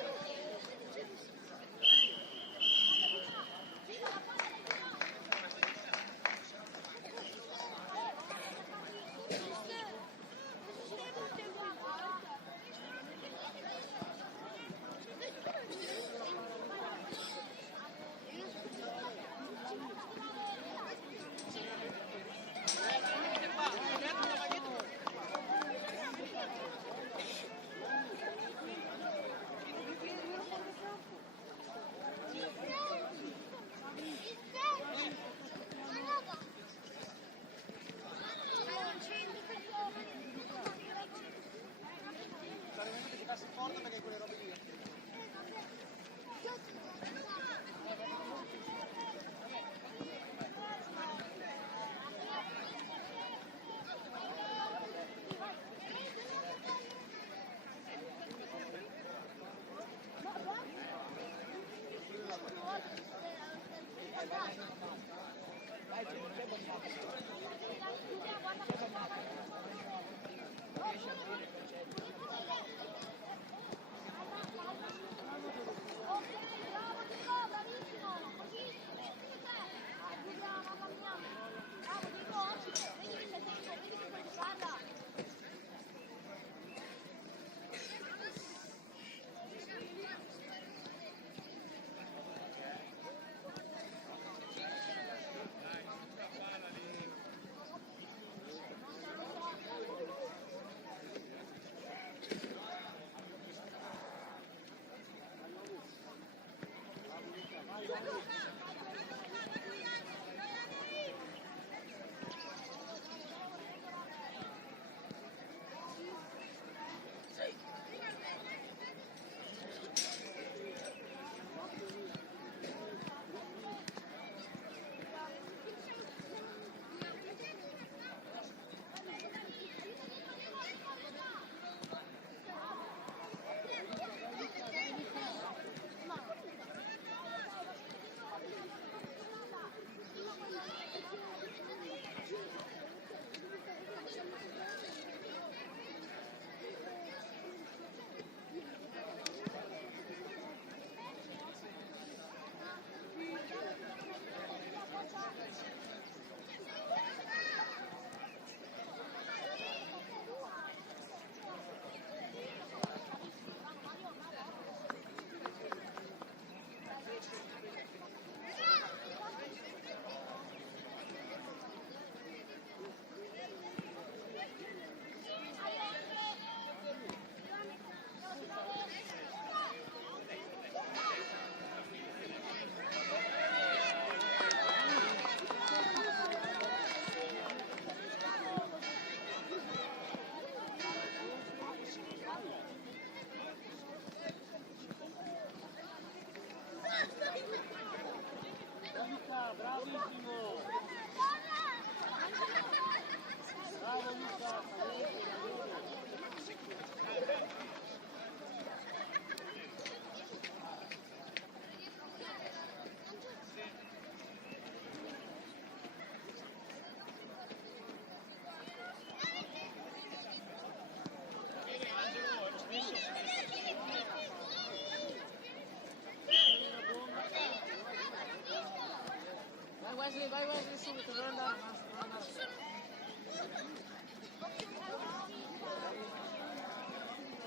Prendi subito, non andare, non andare.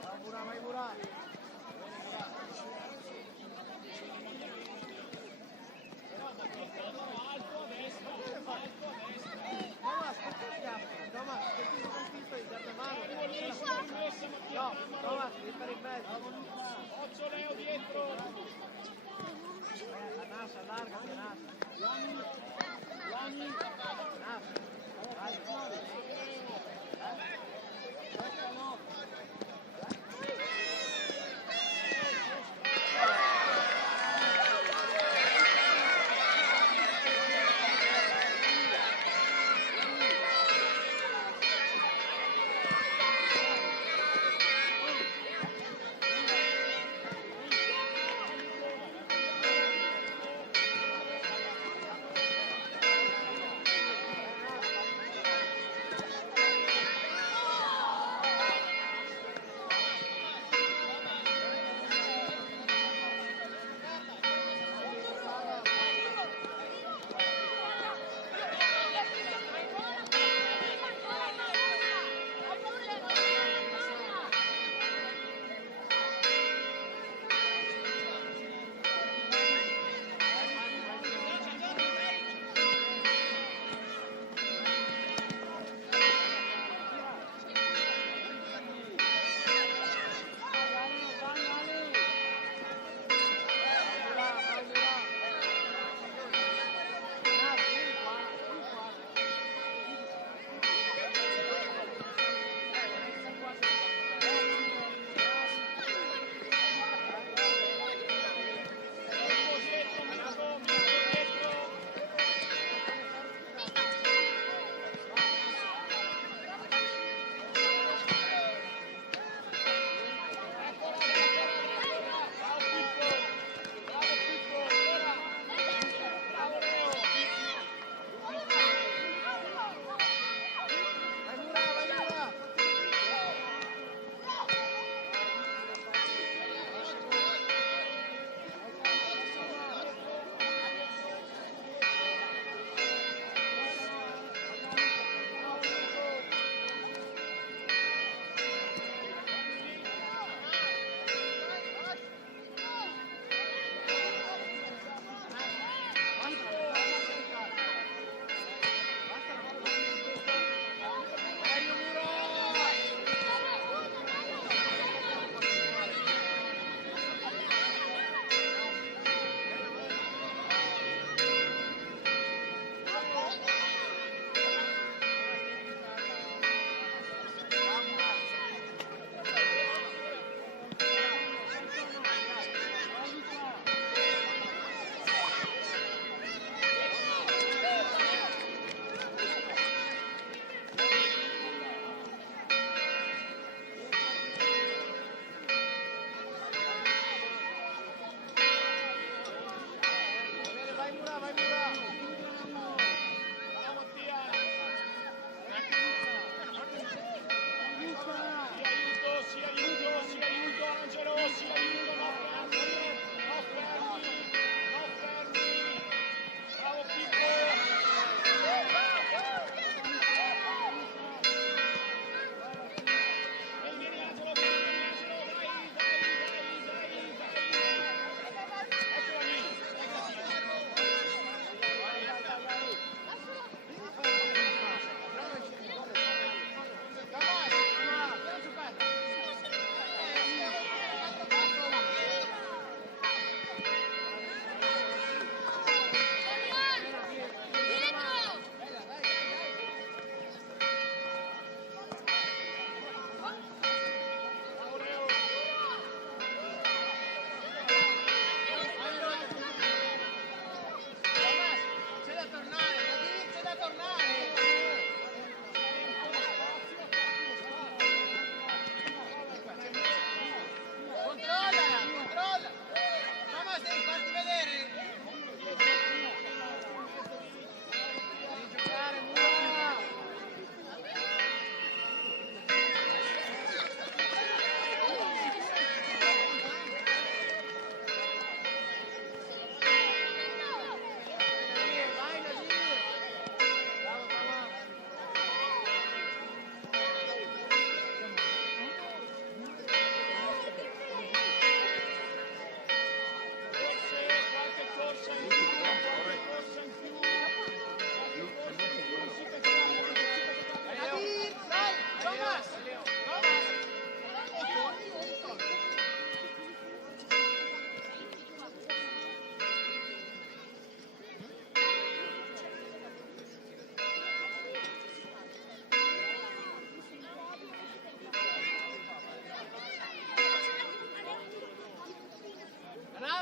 Vai Mura, vai Mura. Thomas, perché schiaffi? Thomas, perché sei colpito di dare mano? No, Thomas, devi stare in mezzo. Occhio Leo dietro. Anassa, allargati, Anassa. Anassa.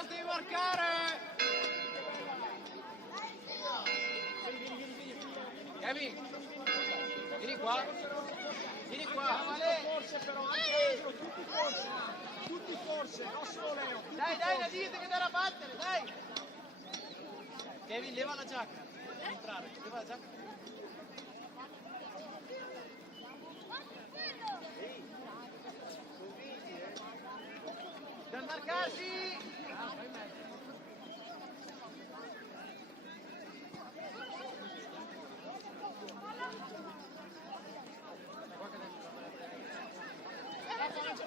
Thomas, devi marcare! Kevin, vieni qua. Vieni qua. Forse però, anche Angelo, tutti forse, non solo Leo. Dai, Nadir, devi andare a battere, dai! Kevin, leva la giacca. Entrare, leva la giacca. Devi marcarsi! Vai in mezzo.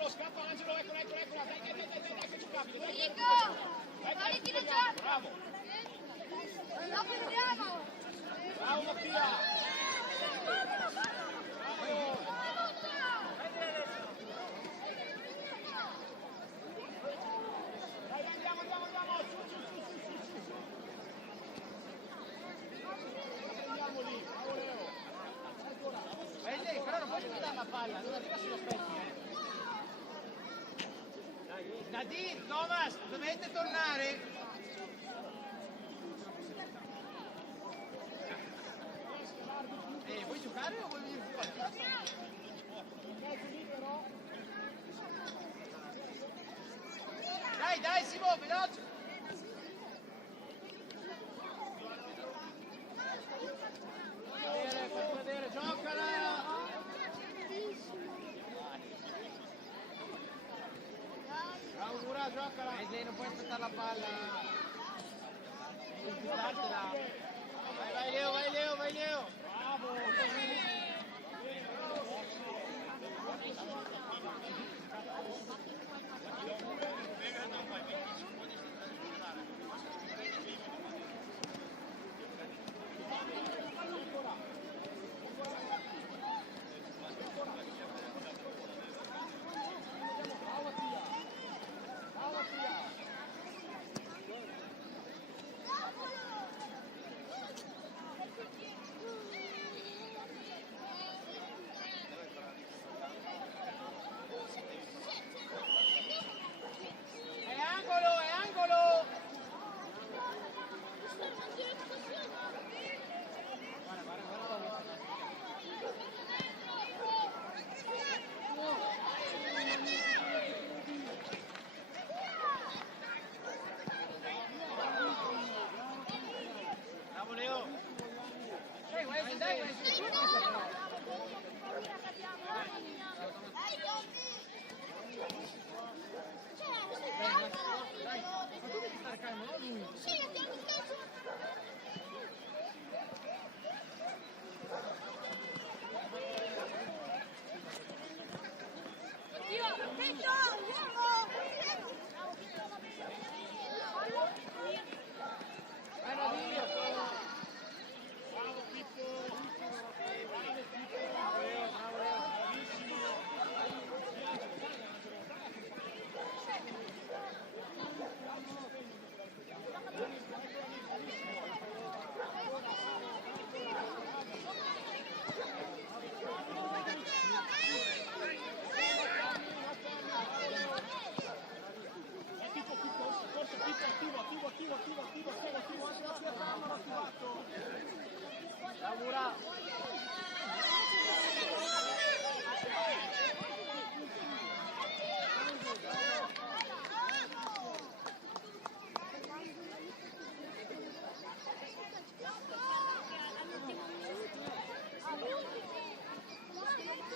Scappa Angelo, eccola, dai, che giocabile, dai. Nico! Dai, tira già! Bravo! La prendiamo! Bravo Mattia! Dai, andiamo, su. Prendiamo lì, bravo Leo. Vedi, però non puoi buttare la palla, non arriva sullo specchio. Nadir, Thomas, dovete tornare. Vuoi giocare o vuoi venire fuori? Dai, Simo, veloce. Fai vedere, giocala. Bravo Mura, giocala! Non puoi aspettare la palla! Vai Leo! Bravo!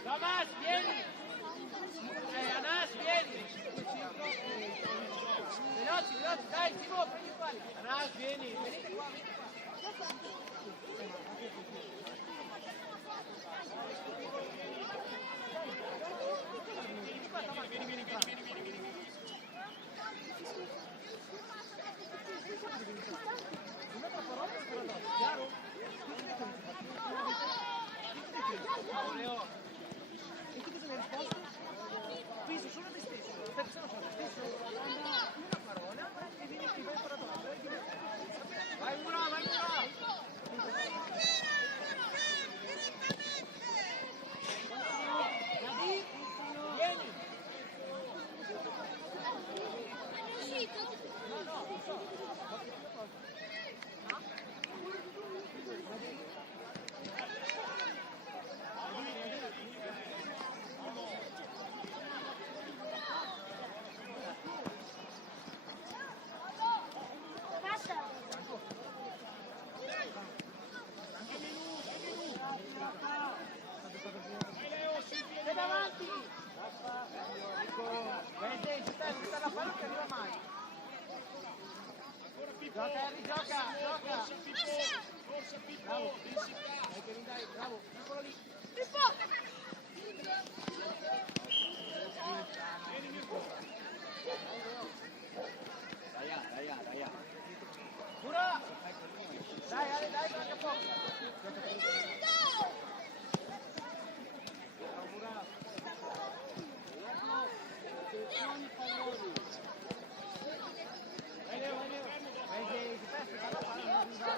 Thomas, vieni! Anas, vieni! Veloci, dai, Simo, prendi il palo! Anas, vieni! Venite qua! Penso solo a me stesso, perché sennò sono stesso una parola e vieni qui vai per addosso. Vai Mura! Nadir, vieni! Sei davanti! Wesley, ci sta la palla che arriva mai. Gioca Harry, gioca! Bravo! Dai Kevin, dai, bravo! Eccolo lì! Dai. Pura! Dai, Ale, dai, gioca poco! Bravo, Pura! Vai Leo! Wesley, ti presti, sta la palla, non arriva!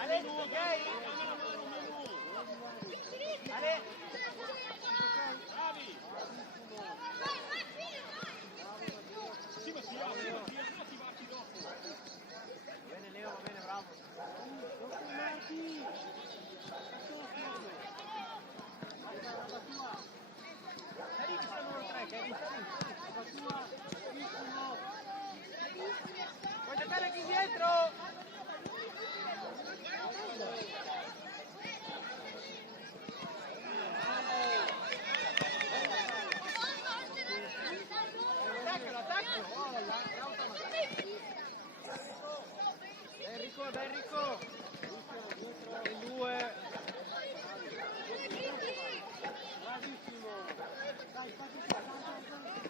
Ale, ok? Ale! Bene Leo, va bene, bravo! Sali che sta numero 3, Kevin, sali! Puoi giocare qui dietro? Attacco! Oh, l'automato! Dai Enrico! In due!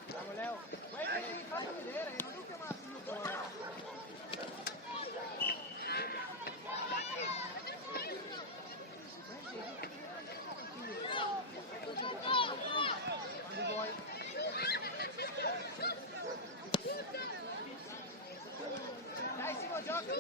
Bravo Leo! Vai, fammi vedere, non devo chiamare il signor. Quando vuoi. Dai Simo, gioca!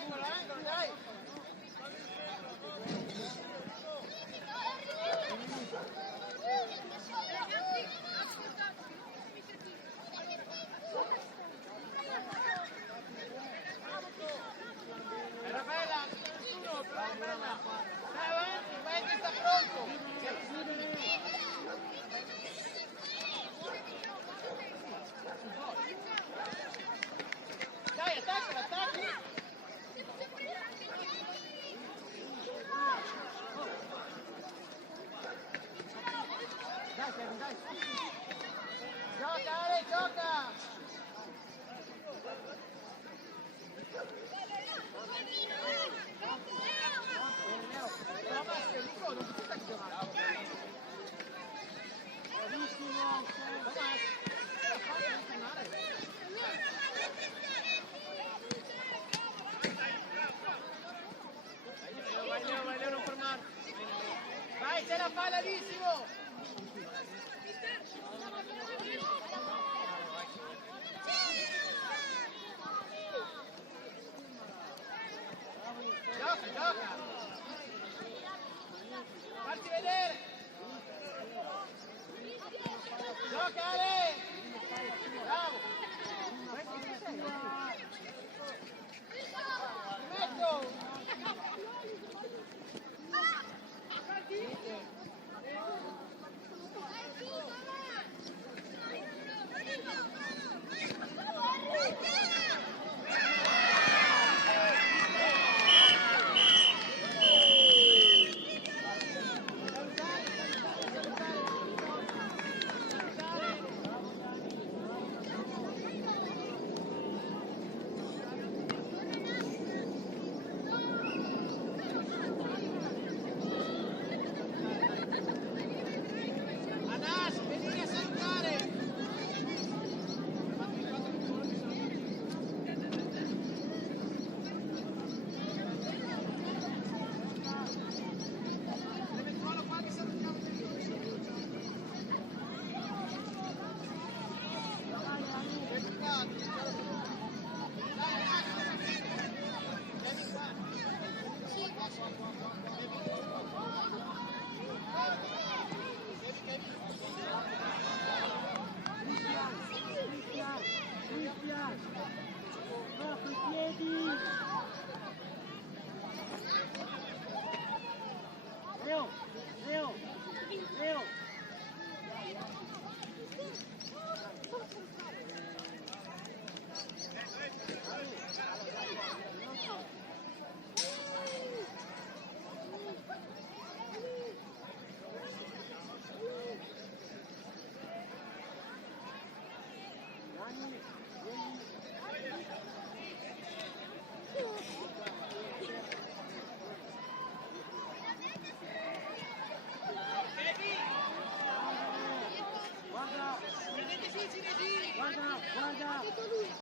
Angolo, dai! Era bella! Nessuno, però bella! Dai avanti, vai che sta pronto! Dai, attacca! Dai Kevin, dai! Gioca Ale, gioca! La maschera, Nico, non ti stai giocando! Bravissimo! Vai Leo, non fermarti! Vai, te la fai bravissimo! Gioca! Fatti vedere! Gioca Ale! Bravo! Metto! giù i gireggini. Guarda, guarda.